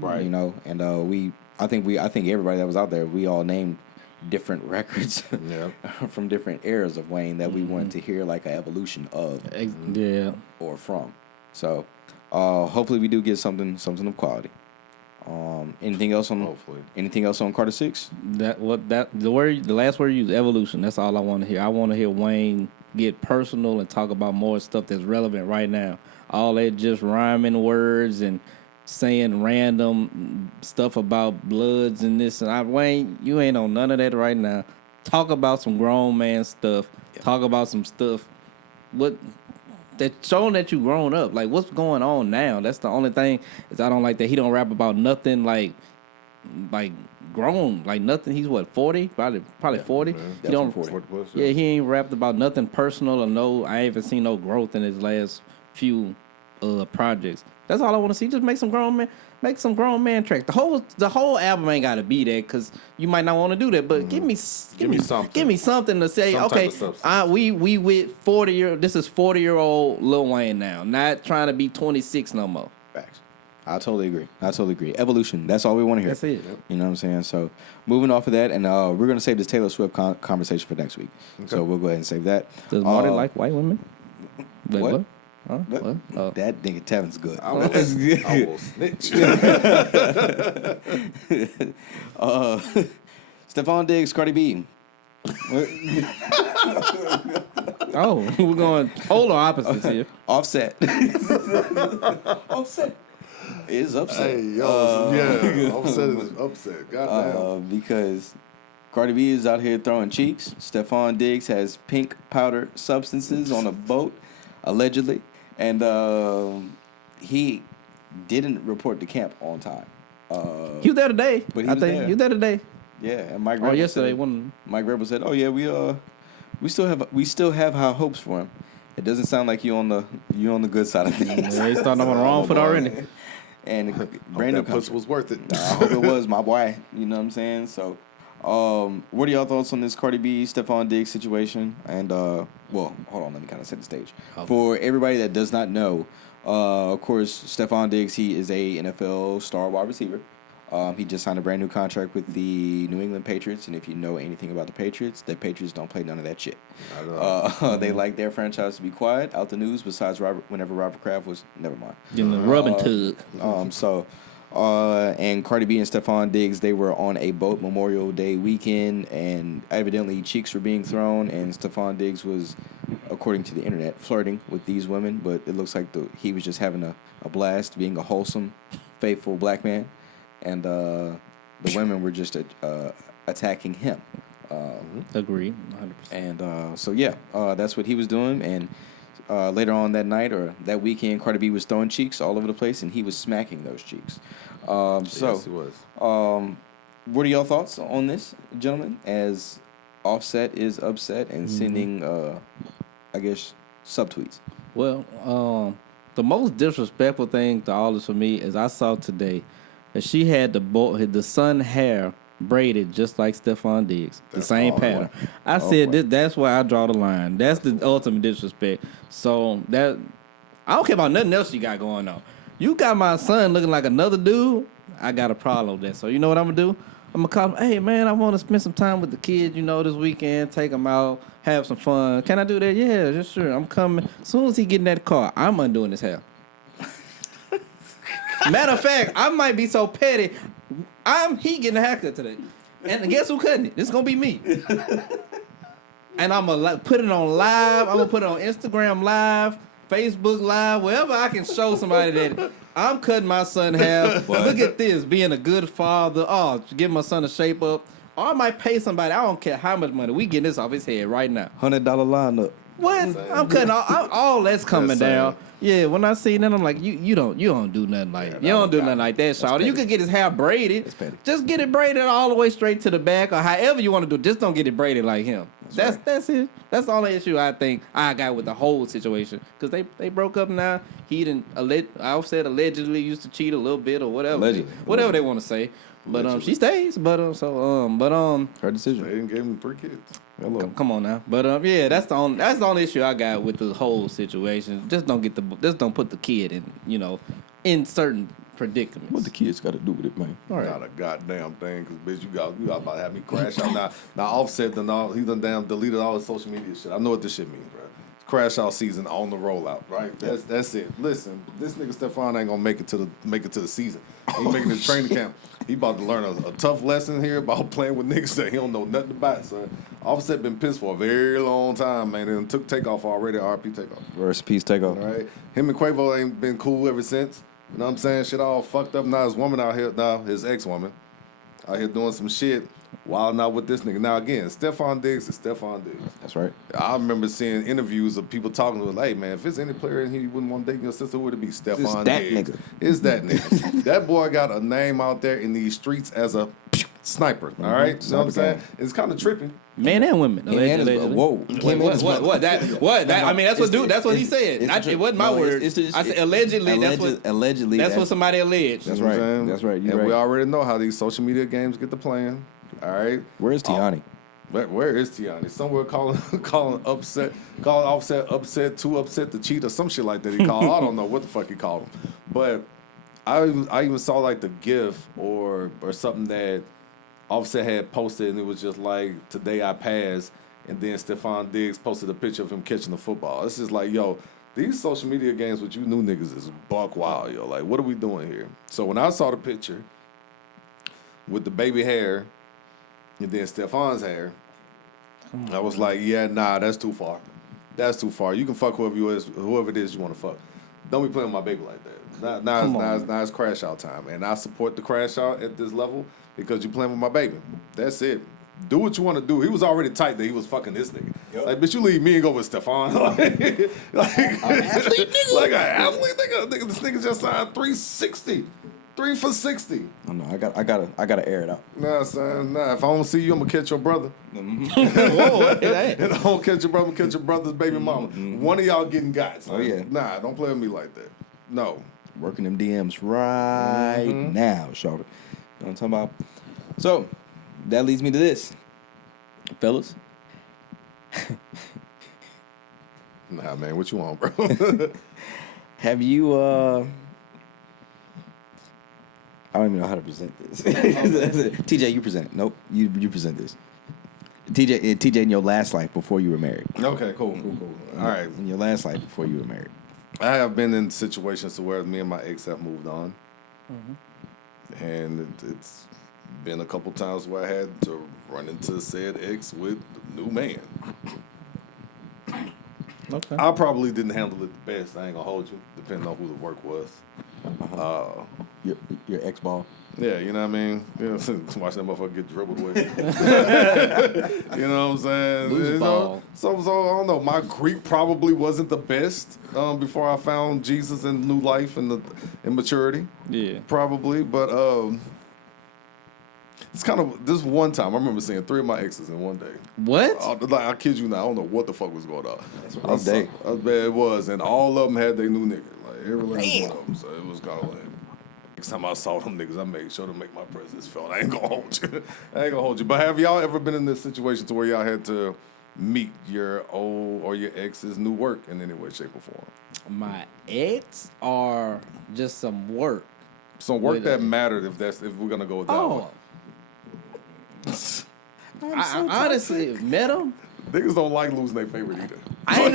Right. And I think everybody that was out there, we all named different records from different eras of Wayne that we wanted to hear like an evolution of or from. So hopefully we do get something of quality. Anything else on Carter 6? The last word you used, evolution. That's all I want to hear. I want to hear Wayne get personal and talk about more stuff that's relevant right now. All that just rhyming words and saying random stuff about bloods and this and Wayne, you ain't on none of that right now. Talk about some grown man stuff. Yeah. Talk about some stuff. Showing that you grown up. Like, what's going on now? That's the only thing is I don't like that he don't rap about nothing like grown. Like nothing. He's what, 40? Probably 40. He don't 40 plus, he ain't rapped about nothing personal or I haven't seen no growth in his last few projects. That's all I want to see. Just make some grown man tracks. The whole album ain't gotta be that, because you might not want to do that. But give me something. Give me something to say. Okay, we with 40-year. This is 40-year-old Lil Wayne now. Not trying to be 26 no more. Facts. I totally agree. Evolution. That's all we want to hear. That's it. You know what I'm saying? So moving off of that, and we're gonna save this Taylor Swift conversation for next week. Okay. So we'll go ahead and save that. Does Mardy like white women? What? Huh? What? Oh. That nigga Tevin's good. I will snitch. Stefon Diggs, Cardi B. Oh, we're going polar opposites here. Offset. Offset is upset. Hey, yo, Offset is upset. Goddamn. Because Cardi B is out here throwing cheeks. Stefon Diggs has pink powder substances on a boat, allegedly. And he didn't report to camp on time. He was there today. But he I was think there. he was there today. Yeah, and Mike Or Rebel yesterday. said, Mike Rebel said, "Oh yeah, we still have high hopes for him. It doesn't sound like you on the good side of things." Yeah, he started off on the wrong foot already. And brand new That pussy was worth it. I hope it was, my boy. You know what I'm saying? So, what are y'all thoughts on this Cardi B, Stefon Diggs situation? And, well, hold on, let me kind of set the stage. Okay. For everybody that does not know, of course, Stefon Diggs, he is a NFL star wide receiver. He just signed a brand new contract with the New England Patriots, and if you know anything about the Patriots don't play none of that shit. They like their franchise to be quiet, out the news. Besides whenever Robert Kraft was, never mind. Getting the rub and tug. And Cardi B and Stefon Diggs, they were on a boat Memorial Day weekend, and evidently cheeks were being thrown, and Stefon Diggs was, according to the internet, flirting with these women, but it looks like he was just having a blast, being a wholesome, faithful black man, and the women were just attacking him. Agreed, 100%. And that's what he was doing, and later on that night or that weekend, Cardi B was throwing cheeks all over the place, and he was smacking those cheeks. Yes, he was. What are y'all thoughts on this, gentlemen? As Offset is upset and sending, I guess, subtweets. Well, the most disrespectful thing to all this for me is I saw today that she had the son hair braided just like Stefon Diggs, the same pattern. I said that's where I draw the line. That's the ultimate disrespect. So that I don't care about nothing else you got going on. You got my son looking like another dude. I got a problem with that. So you know what I'm gonna do? I'm gonna call him. Hey man, I want to spend some time with the kids. This weekend. Take them out, have some fun. Can I do that? Yeah, just sure. I'm coming. As soon as he get in that car, I'm undoing his hair. Matter of fact, I might be so petty. He getting a haircut today, and guess who cutting it? It's gonna be me. And I'm gonna put it on live. I'm gonna put it on Instagram Live, Facebook Live, wherever I can show somebody that I'm cutting my son hair. Look at this, being a good father. Oh, give my son a shape up. Or I might pay somebody. I don't care how much money. We getting this off his head right now. $100 lineup. What? I'm cutting all that's coming down. Yeah, when I see that, I'm like, you don't do nothing like you don't do nothing like that, Shawty. You could get his hair braided. Just get it braided all the way straight to the back, or however you want to do it. Just don't get it braided like him. That's it. That's the only issue I think I got with the whole situation, because they broke up now. He didn't. Offset allegedly used to cheat a little bit or whatever. Whatever they want to say. But she stays. But her decision. They didn't give him 3 kids. Hello. Come on now. But yeah, that's the only issue I got with the whole situation. Just don't put the kid in certain predicaments. What the kids got to do with it, man? All right. Not a goddamn thing, because bitch, you got about to have me crash out. Now Offset he done damn deleted all his social media shit. I know what this shit means, bro. Crash out season on the rollout, right? That's it. Listen, this nigga Stefon ain't gonna make it to the season. He ain't making the training camp. He about to learn a tough lesson here about playing with niggas that he don't know nothing about, son. Offset been pissed for a very long time, man, and took Takeoff already, RP Takeoff. Rest in peace, Takeoff. All right? Him and Quavo ain't been cool ever since. You know what I'm saying? Shit all fucked up. Now his woman out here, his ex-woman, out here doing some shit, wilding out with this nigga. Now again, Stefon Diggs is Stefon Diggs. That's right. I remember seeing interviews of people talking to us, like, hey man, if it's any player in here you wouldn't want to date your sister, who would it be? Stefon Diggs. Nigga. It's that nigga. That boy got a name out there in these streets as a sniper. All right? You know what I'm saying? It's kind of trippy. Men and women. Allegedly. Whoa. What? I mean, that's what he said. It wasn't my word. I said allegedly. Allegedly. That's what somebody alleged. That's You know what right. I'm saying? That's right. And we already know how these social media games get to playing. All right? Where's Tiani? Where is Tiani? Somewhere calling Offset too upset to cheat or some shit like that he called. I don't know what the fuck he called him. But I even saw like the GIF or something that Offset had posted, and it was just like, today I passed, and then Stefon Diggs posted a picture of him catching the football. It's just like, yo, these social media games with you new niggas is buck wild, yo. Like, what are we doing here? So when I saw the picture with the baby hair and then Stefon's hair, I was like, yeah, nah, that's too far. That's too far. You can fuck whoever it is you want to fuck. Don't be playing with my baby like that. Now it's crash out time. And I support the crash out at this level because you playing with my baby. That's it. do what you want to do. He was already tight that he was fucking this nigga. Yep. Like, bitch, you leave me and go with Stefon. like an athlete nigga. Like an athlete nigga. This nigga just signed 360. 3 for 60. I know. I gotta air it out. Nah, son. Nah. If I don't see you, I'm gonna catch your brother. Whoa, And I don't catch your brother, I'm gonna catch your brother's baby mama. One of y'all getting got. Son. Oh yeah. Nah, don't play with me like that. No. Working them DMs right now, Charlotte. You know what I'm talking about? So that leads me to this, fellas. Nah, man, what you want, bro? Have you? I don't even know how to present this. TJ, you present it. Nope, you present this. TJ, in your last life before you were married. Okay, cool. All right. In your last life before you were married. I have been in situations where me and my ex have moved on. And it's been a couple times where I had to run into said ex with a new man. Okay. I probably didn't handle it the best. I ain't gonna hold you, depending on who the work was. Your ex ball. Yeah, you know what I mean? You know, watch that motherfucker get dribbled away. You know what I'm saying? Loose ball. So I don't know. My Greek probably wasn't the best before I found Jesus and new life and maturity. Yeah. Probably, but it's kind of this one time. I remember seeing 3 of my exes in one day. What? Like, I kid you not. I don't know what the fuck was going on. That's a rough day. It was, and all of them had their new nigga. Like every last one of them. So it was kind of like. Next time I saw them niggas, I made sure to make my presence felt. I ain't gonna hold you. But have y'all ever been in this situation to where y'all had to meet your old or your ex's new work in any way, shape, or form? My ex or just some work? Some work that mattered if we're gonna go with that one. I honestly met him. Niggas don't like losing their favorite either. I ain't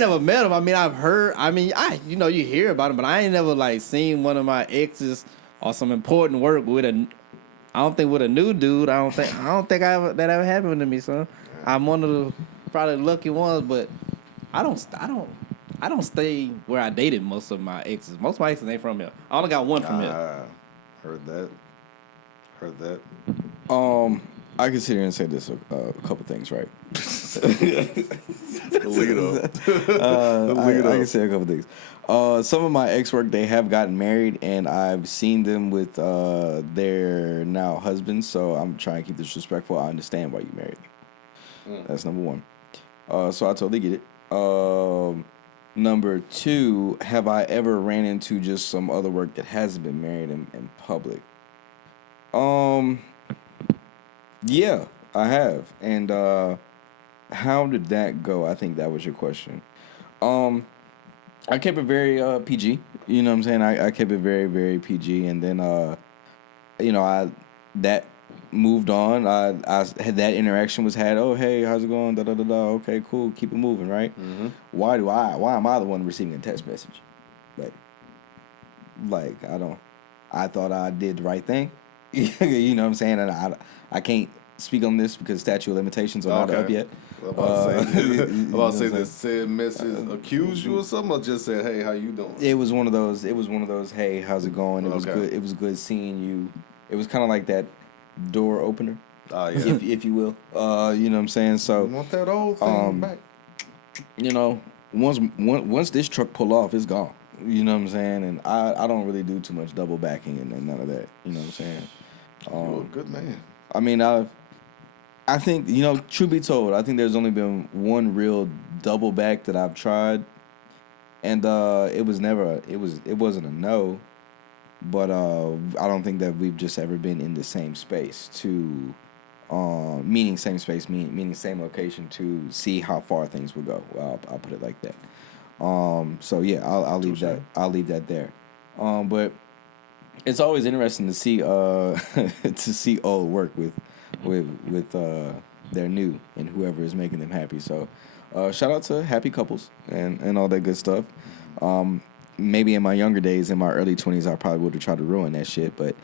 never met him. I mean, I've heard. I mean, you hear about him, but I ain't never like seen one of my exes or some important work with a. I don't think with a new dude. I don't think that ever happened to me, son. I'm one of the probably lucky ones, but I don't stay where I dated most of my exes. Most of my exes ain't from here. I only got one from here. Heard that. I can sit here and say this a couple things, right? Lead up. I can say a couple things. Some of my ex work, they have gotten married, and I've seen them with their now husbands. So I'm trying to keep this respectful. I understand why you married me. That's number one. So I totally get it. Number two, have I ever ran into just some other work that hasn't been married in public? Yeah, I have. And how did that go? I think that was your question. I kept it very PG. You know what I'm saying? I kept it very, very PG. And then, that moved on. I had that interaction was had. Oh, hey, how's it going? Da da da da. Okay, cool. Keep it moving, right? Mm-hmm. Why am I the one receiving a text message? Like I thought I did the right thing. You know what I'm saying? And I can't speak on this because statute of limitations are not up yet. I'm about to say that said message accused you or something, or just said, "Hey, how you doing?" It was one of those. Hey, how's it going? It was good. It was good seeing you. It was kind of like that door opener, if you will. You know what I'm saying? So you want that old thing back? You know, once this truck pull off, it's gone. You know what I'm saying? And I don't really do too much double backing and none of that. You know what I'm saying? You're a good man. I mean, I think, truth be told, I think there's only been one real double back that I've tried, and it wasn't a no, but I don't think that we've just ever been in the same space meaning same space, meaning same location to see how far things would go. I'll put it like that. So yeah, I'll leave that. I'll leave that there. But it's always interesting to see old work with their new and whoever is making them happy. So shout out to happy couples and all that good stuff. Maybe in my younger days, in my early 20s, I probably would have tried to ruin that shit. But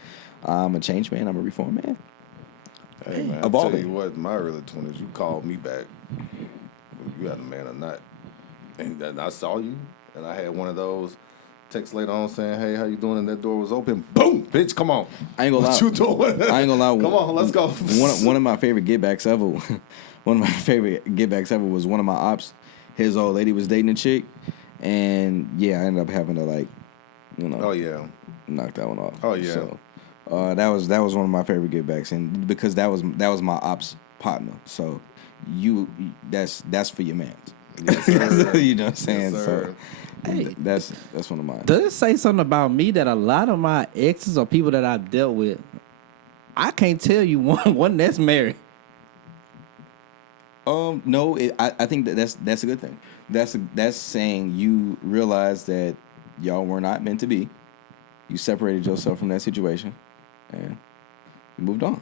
I'm a change man. I'm a reform man. Hey man, I'll tell you what, in my early 20s, you called me back. You had a man or not. And then I saw you, and I had one of those Text later on saying, "Hey, how you doing?" And that door was open. Boom, bitch, come on. I ain't gonna What lie. you doing? I ain't gonna lie. Come on, let's go. One of my favorite get backs ever. One of my favorite get backs ever was one of my ops. His old lady was dating a chick, and yeah, I ended up having to like, Oh yeah. knock that one off. Oh, yeah. So that was one of my favorite get backs, and because that was my ops partner. So that's for your man. Yes, sir. You know what I'm saying? Yes, So sir. Hey. that's one of mine. Does it say something about me that a lot of my exes or people that I've dealt with, I can't tell you one that's married. No, I think that's a good thing. That's saying you realize that y'all were not meant to be. You separated yourself from that situation, and you moved on.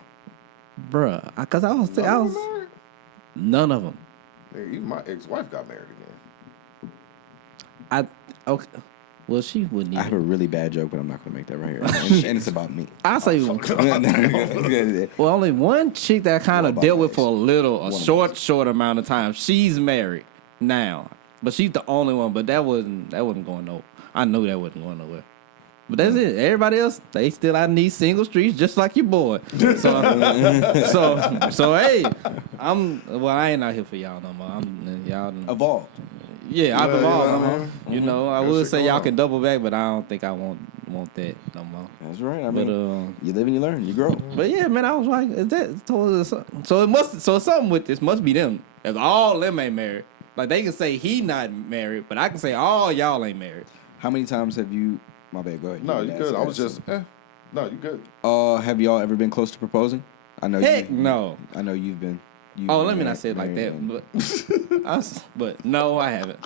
Bruh, because I was Married? none of them. Nigga, even my ex-wife got married again. Okay. Well, she wouldn't I have a even. really bad joke, but I'm not gonna make that right here, and it's about me. I say, well, only one chick that I kind of What about dealt with my for ex? short amount of time. She's married now, but she's the only one. But that wasn't going nowhere. I knew that wasn't going nowhere. But that's it. Everybody else, they still out in these single streets, just like your boy. So hey, I ain't out here for y'all no more. Y'all. Evolved. Yeah, I've Yeah, evolved. yeah, You know, I That would shit say going y'all on. can double back, but I don't think I want that no more. That's right. I But mean, you live and you learn, you grow. but yeah, man, I was like, is that so? It must something with this must be them. If all them ain't married, like they can say he not married, but I can say all y'all ain't married. How many times have you? My bad. Go ahead. No, can you ask- good. I was ask just, no, you good. Have y'all ever been close to proposing? I know. Heck no. I know you've been. Oh, let me not say it like that, but no, I haven't.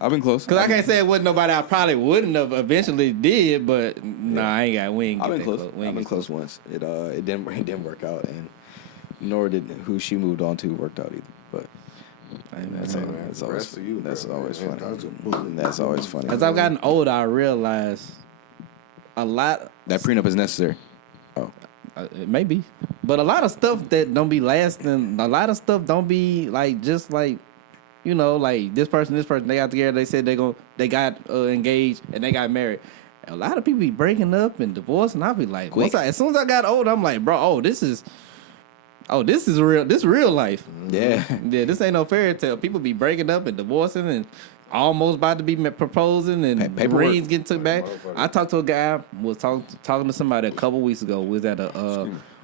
I've been close. Cause I can't say it wasn't nobody I probably wouldn't have eventually did, but nah, I ain't got. We ain't. I've get been that close. We ain't I've been get close once. It didn't work out, and nor did who she moved on to worked out either. But that's Hey, always man, that's congrats to you, that's bro. always Man, funny. that's a boom. That's always funny. As I've gotten older, I realize a lot. That prenup is necessary. Oh, It may be, but a lot of stuff that don't be lasting. A lot of stuff don't be like just like, you know, like this person, they got together. They said they got engaged and they got married. A lot of people be breaking up and divorcing. I be like, Quick. as soon as I got older, I'm like, bro, this is real. This real life. yeah. Yeah, this ain't no fairy tale. People be breaking up and divorcing and almost about to be proposing and Paperwork. rings getting took back. I talked to a guy, was talking to somebody a couple weeks ago. We was at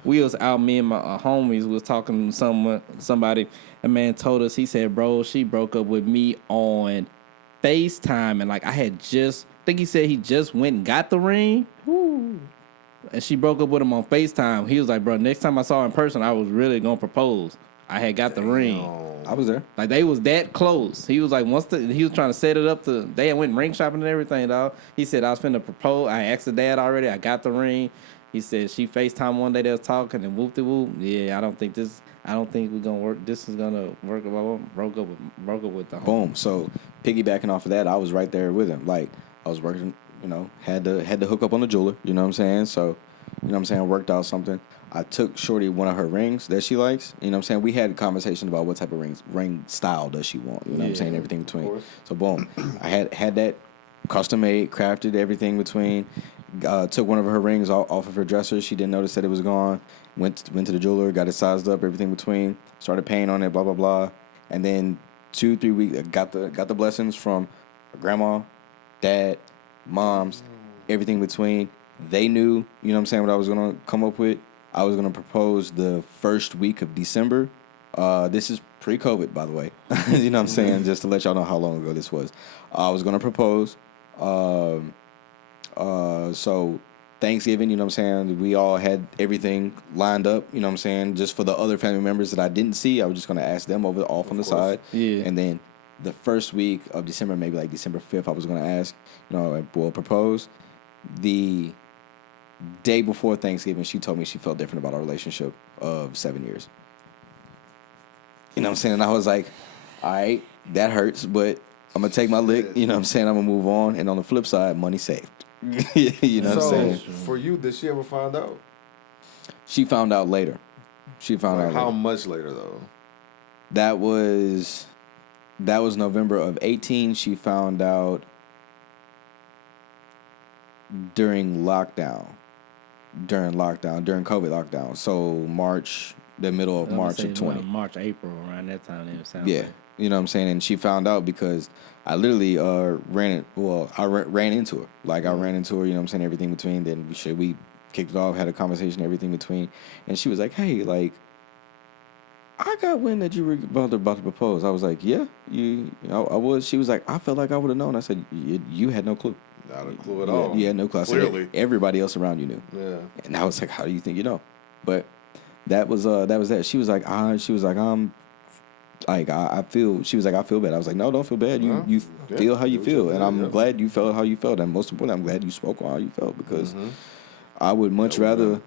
we was out, me and my homies was talking to somebody. A man told us, he said, bro, she broke up with me on FaceTime. And like I think he said he just went and got the ring. Woo. And she broke up with him on FaceTime. He was like, bro, next time I saw her in person, I was really going to propose. I had got the ring. I was there. Like, they was that close. He was like, he was trying to set it up they had went ring shopping and everything, dog. He said, I was finna propose. I asked the dad already. I got the ring. He said, she FaceTime one day, they was talking, and whoop-de-whoop. Yeah, I don't think we're gonna work. This is gonna work. Broke up with the homie. Boom. So piggybacking off of that, I was right there with him. Like I was working, had to hook up on the jeweler. You know what I'm saying? So, you know what I'm saying? Worked out something. I took Shorty one of her rings that she likes. You know what I'm saying? We had a conversation about what type of ring style does she want. You know what I'm saying? Everything between. So boom, I had that custom made, crafted, everything between. Took one of her rings off of her dresser. She didn't notice that it was gone. Went to the jeweler, got it sized up, everything between. Started paying on it, blah blah blah. And then 2-3 weeks, got the blessings from her grandma, dad, moms, everything between. They knew, you know what I'm saying, what I was gonna come up with. I was gonna propose the first week of December. This is pre-COVID, by the way. You know what I'm saying? Just to let y'all know how long ago this was. I was gonna propose. So Thanksgiving, you know what I'm saying, we all had everything lined up, you know what I'm saying, just for the other family members that I didn't see. I was just going to ask them off on the side. Yeah. And then the first week of December, maybe like December 5th, I was going to ask, we'll propose. The day before Thanksgiving, she told me she felt different about our relationship of 7 years. You know what I'm saying? And I was like, all right, that hurts, but I'm going to take my lick. You know what I'm saying? I'm going to move on. And on the flip side, money saved. You know what I'm saying? For you, did she ever find out? She found out later. How much later though? That was November of 18. She found out during COVID lockdown. So the middle of March of 20. March, April, around that time. It sounds Yeah, like. you know what I'm saying. And she found out because I literally ran into her. Like I ran into her. You know what I'm saying. Everything between. Then we kicked it off, had a conversation, everything between, and she was like, "Hey, like, I got wind that you were about to propose." I was like, "Yeah, I was." She was like, "I felt like I would have known." I said, "You had no clue. Not a clue at all. You had no clue." I Clearly. said, "Everybody else around you knew." Yeah. And I was like, "How do you think you know?" But that was that. She was like, I feel. She was like, "I feel bad." I was like, "No, don't feel bad. You feel how you feel, and I'm glad you felt how you felt, and most importantly, I'm glad you spoke on how you felt because I would much rather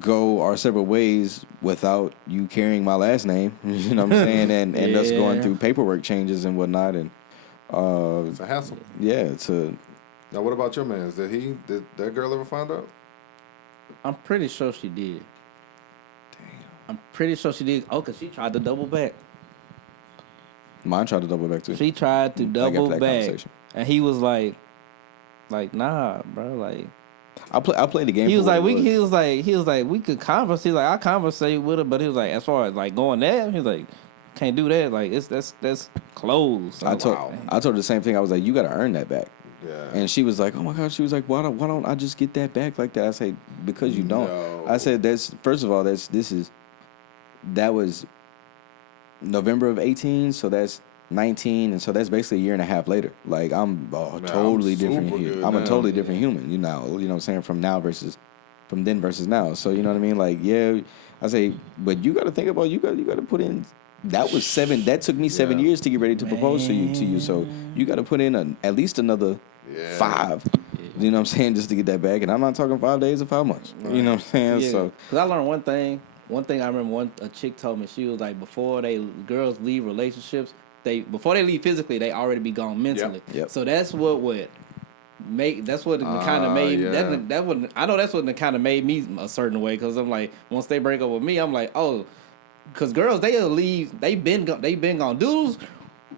go our separate ways without you carrying my last name." You know what I'm saying, and us going through paperwork changes and whatnot, and it's a hassle. Yeah. Now, what about your man? Did that girl ever find out? I'm pretty sure she did. Damn. I'm pretty sure she did. Oh, because she tried to double back. Mine tried to double back too. She tried to double back, conversation. and he was like, nah, bro, like. I played the game. He was like, he was like, we could converse. He's like, I conversate with her, but he was like, as far as like going there, he was like, can't do that. Like that's closed. I told her the same thing. I was like, you got to earn that back. Yeah. And she was like, oh my gosh. She was like, why don't I just get that back like that? I said, because you don't. No. I said, that was November of 18, so that's 19, and so that's basically a year and a half later. Like I'm a totally different human. I'm a totally different human. You know what I'm saying, from then versus now. So you know what I mean? Like, yeah, I say, but you got to think about, you got to put in. That was 7. That took me 7 years to get ready to propose to you. So you got to put in at least another 5. You know what I'm saying, just to get that back. And I'm not talking 5 days or 5 months. You know what I'm saying? Yeah. So because I learned one thing. One thing I remember, a chick told me, she was like, before girls leave relationships, before they leave physically, they already be gone mentally. Yep. So that's what would make. That's what kind of made. Yeah. That would. I know that's what kind of made me a certain way. Because I'm like, once they break up with me, I'm like, oh, because girls they'll leave. They been gone. Dudes,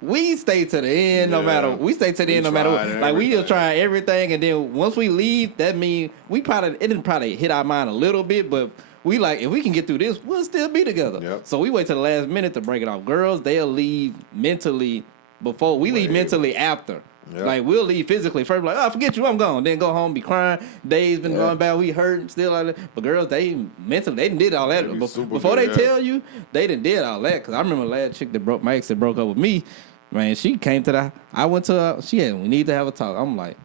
we stay to the end no matter. We stay to the end no matter what. Like we just try everything, and then once we leave, that means it didn't probably hit our mind a little bit, but. We like, if we can get through this, we'll still be together. Yep. So we wait till the last minute to break it off. Girls, they'll leave mentally before. We leave mentally after. Yep. Like, we'll leave physically first, like, oh, forget you, I'm gone. Then go home, be crying. Days been going bad, we hurt, still like that. But girls, they mentally, they done did all that. Before they tell you, they done did all that. Because I remember the last chick my ex that broke up with me, man, she came to I went to her, we need to have a talk. I'm like,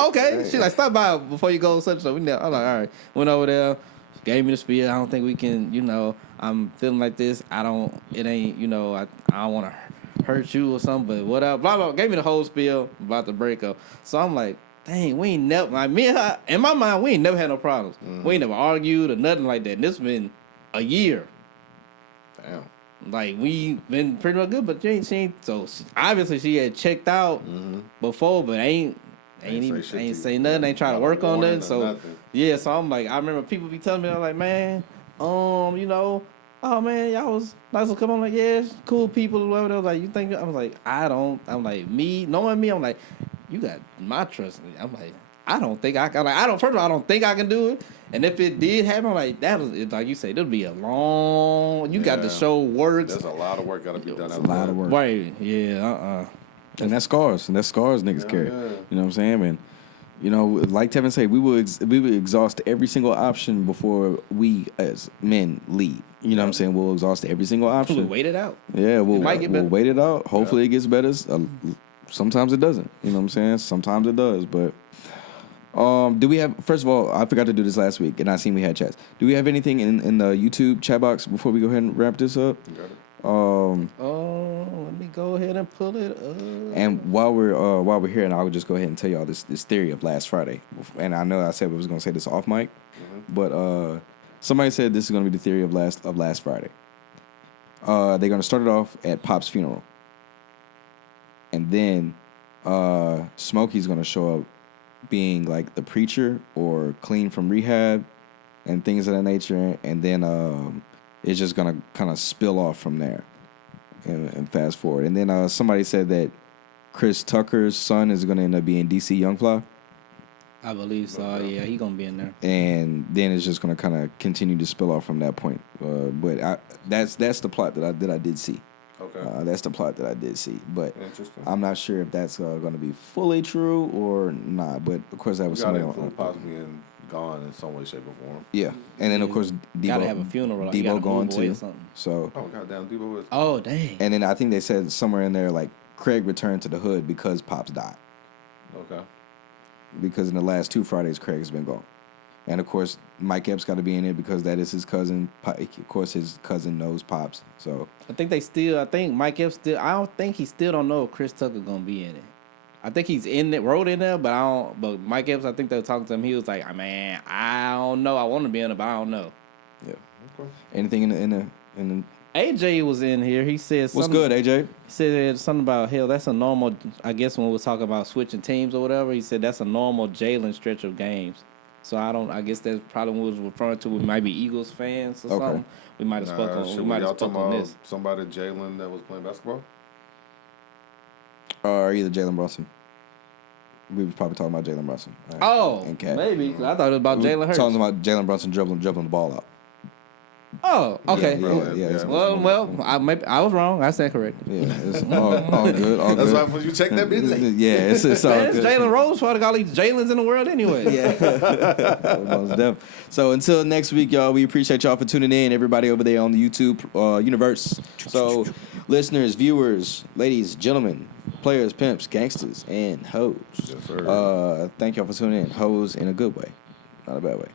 okay. She like, stop by before you go, such and so. I'm like, all right. Went over there, gave me the spiel. I don't think we can, I'm feeling like this. I don't want to hurt you or something, but whatever. Blah, blah. Gave me the whole spiel about the breakup. So I'm like, dang, we ain't never, like, me and her, in my mind, we ain't never had no problems. We ain't never argued or nothing like that. And this been a year. Damn. Like, we been pretty much good, but obviously she had checked out before, but ain't say nothing, ain't trying to work on nothing. So yeah, so I'm like, I remember people be telling me, I'm like, man, oh man, y'all was nice to come on. Like, yeah, cool people or whatever. They was like, you think? I was like, I'm like, knowing me, I'm like, you got my trust. I'm like, I don't think I can. Like, first of all, I don't think I can do it. And if it did happen, I'm like, like you say, it'll be a long. You got to show works. There's a lot of work got to be done. That's a lot of work. Right? Yeah. And that's scars. Niggas carry. Yeah. You know what I'm saying, man? Like Tevin said, we will exhaust every single option before we as men leave. You know what I'm saying? We'll exhaust every single option. We'll wait it out. Yeah, we'll wait it out. Hopefully it gets better. Sometimes it doesn't. You know what I'm saying? Sometimes it does. But do we have? First of all, I forgot to do this last week, and I seen we had chats. Do we have anything in the YouTube chat box before we go ahead and wrap this up? You got it. Let me go ahead and pull it up. And while we're here, and I would just go ahead and tell y'all this theory of last Friday. And I know I said we was gonna say this off mic, but somebody said this is gonna be the theory of last Friday. They're gonna start it off at Pop's funeral, and then Smokey's gonna show up being like the preacher or clean from rehab and things of that nature, and then it's just gonna kind of spill off from there and fast forward. And then somebody said that Chris Tucker's son is going to end up being DC Youngfly. I believe so. Yeah, he gonna be in there. And then it's just going to kind of continue to spill off from that point. But that's the plot that I did see. Okay. That's the plot that I did see. But Interesting. I'm not sure if that's going to be fully true or not. But of course, that was got somebody it possibly gone in some way, shape, or form. Yeah, and then of course Debo Gotta have a funeral. Like, you Debo gotta gone move away or too. something. So Oh goddamn, Debo is. Oh dang. and then I think they said somewhere in there like Craig returned to the hood because Pops died. Okay. Because in the last 2 Fridays Craig's been gone, and of course Mike Epps got to be in it because that is his cousin. Of course his cousin knows Pops. So I think Mike Epps still. I don't think he still don't know if Chris Tucker gonna be in it. I think he's wrote in there, but I don't. But Mike Epps, I think they were talking to him. He was like, "Man, I don't know. I want to be in it, but I don't know." yeah. Okay. Anything in the AJ was in here. He said, what's good, AJ? He said something about hell. That's a normal. I guess when we were talking about switching teams or whatever, he said that's a normal Jalen stretch of games. So I guess that's probably what was referring to. We might be Eagles fans or something. We might have spoken. We might have spoken on this. Somebody Jalen that was playing basketball. Or either Jalen Brunson. We was probably talking about Jalen Brunson. Right? Oh, And Cat. maybe. I thought it was about Jalen Hurts. Talking about Jalen Brunson dribbling the ball out. Oh, okay. Yeah. Well, I was wrong. I said correct. Yeah, it's all good. All That's good. why when you check that bit late. Yeah, it's all Man, it's good. Jalen Rose for all these Jalen's in the world anyway. Yeah. Most def. So until next week, y'all, we appreciate y'all for tuning in. Everybody over there on the YouTube universe. So listeners, viewers, ladies, gentlemen, players, pimps, gangsters, and hoes. Yes, sir. Thank y'all for tuning in. Hoes in a good way, not a bad way.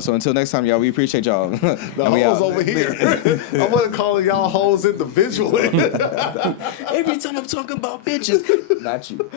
So until next time, y'all, we appreciate y'all. The hoes over here. I wasn't calling y'all hoes individually. Every time I'm talking about bitches, not you.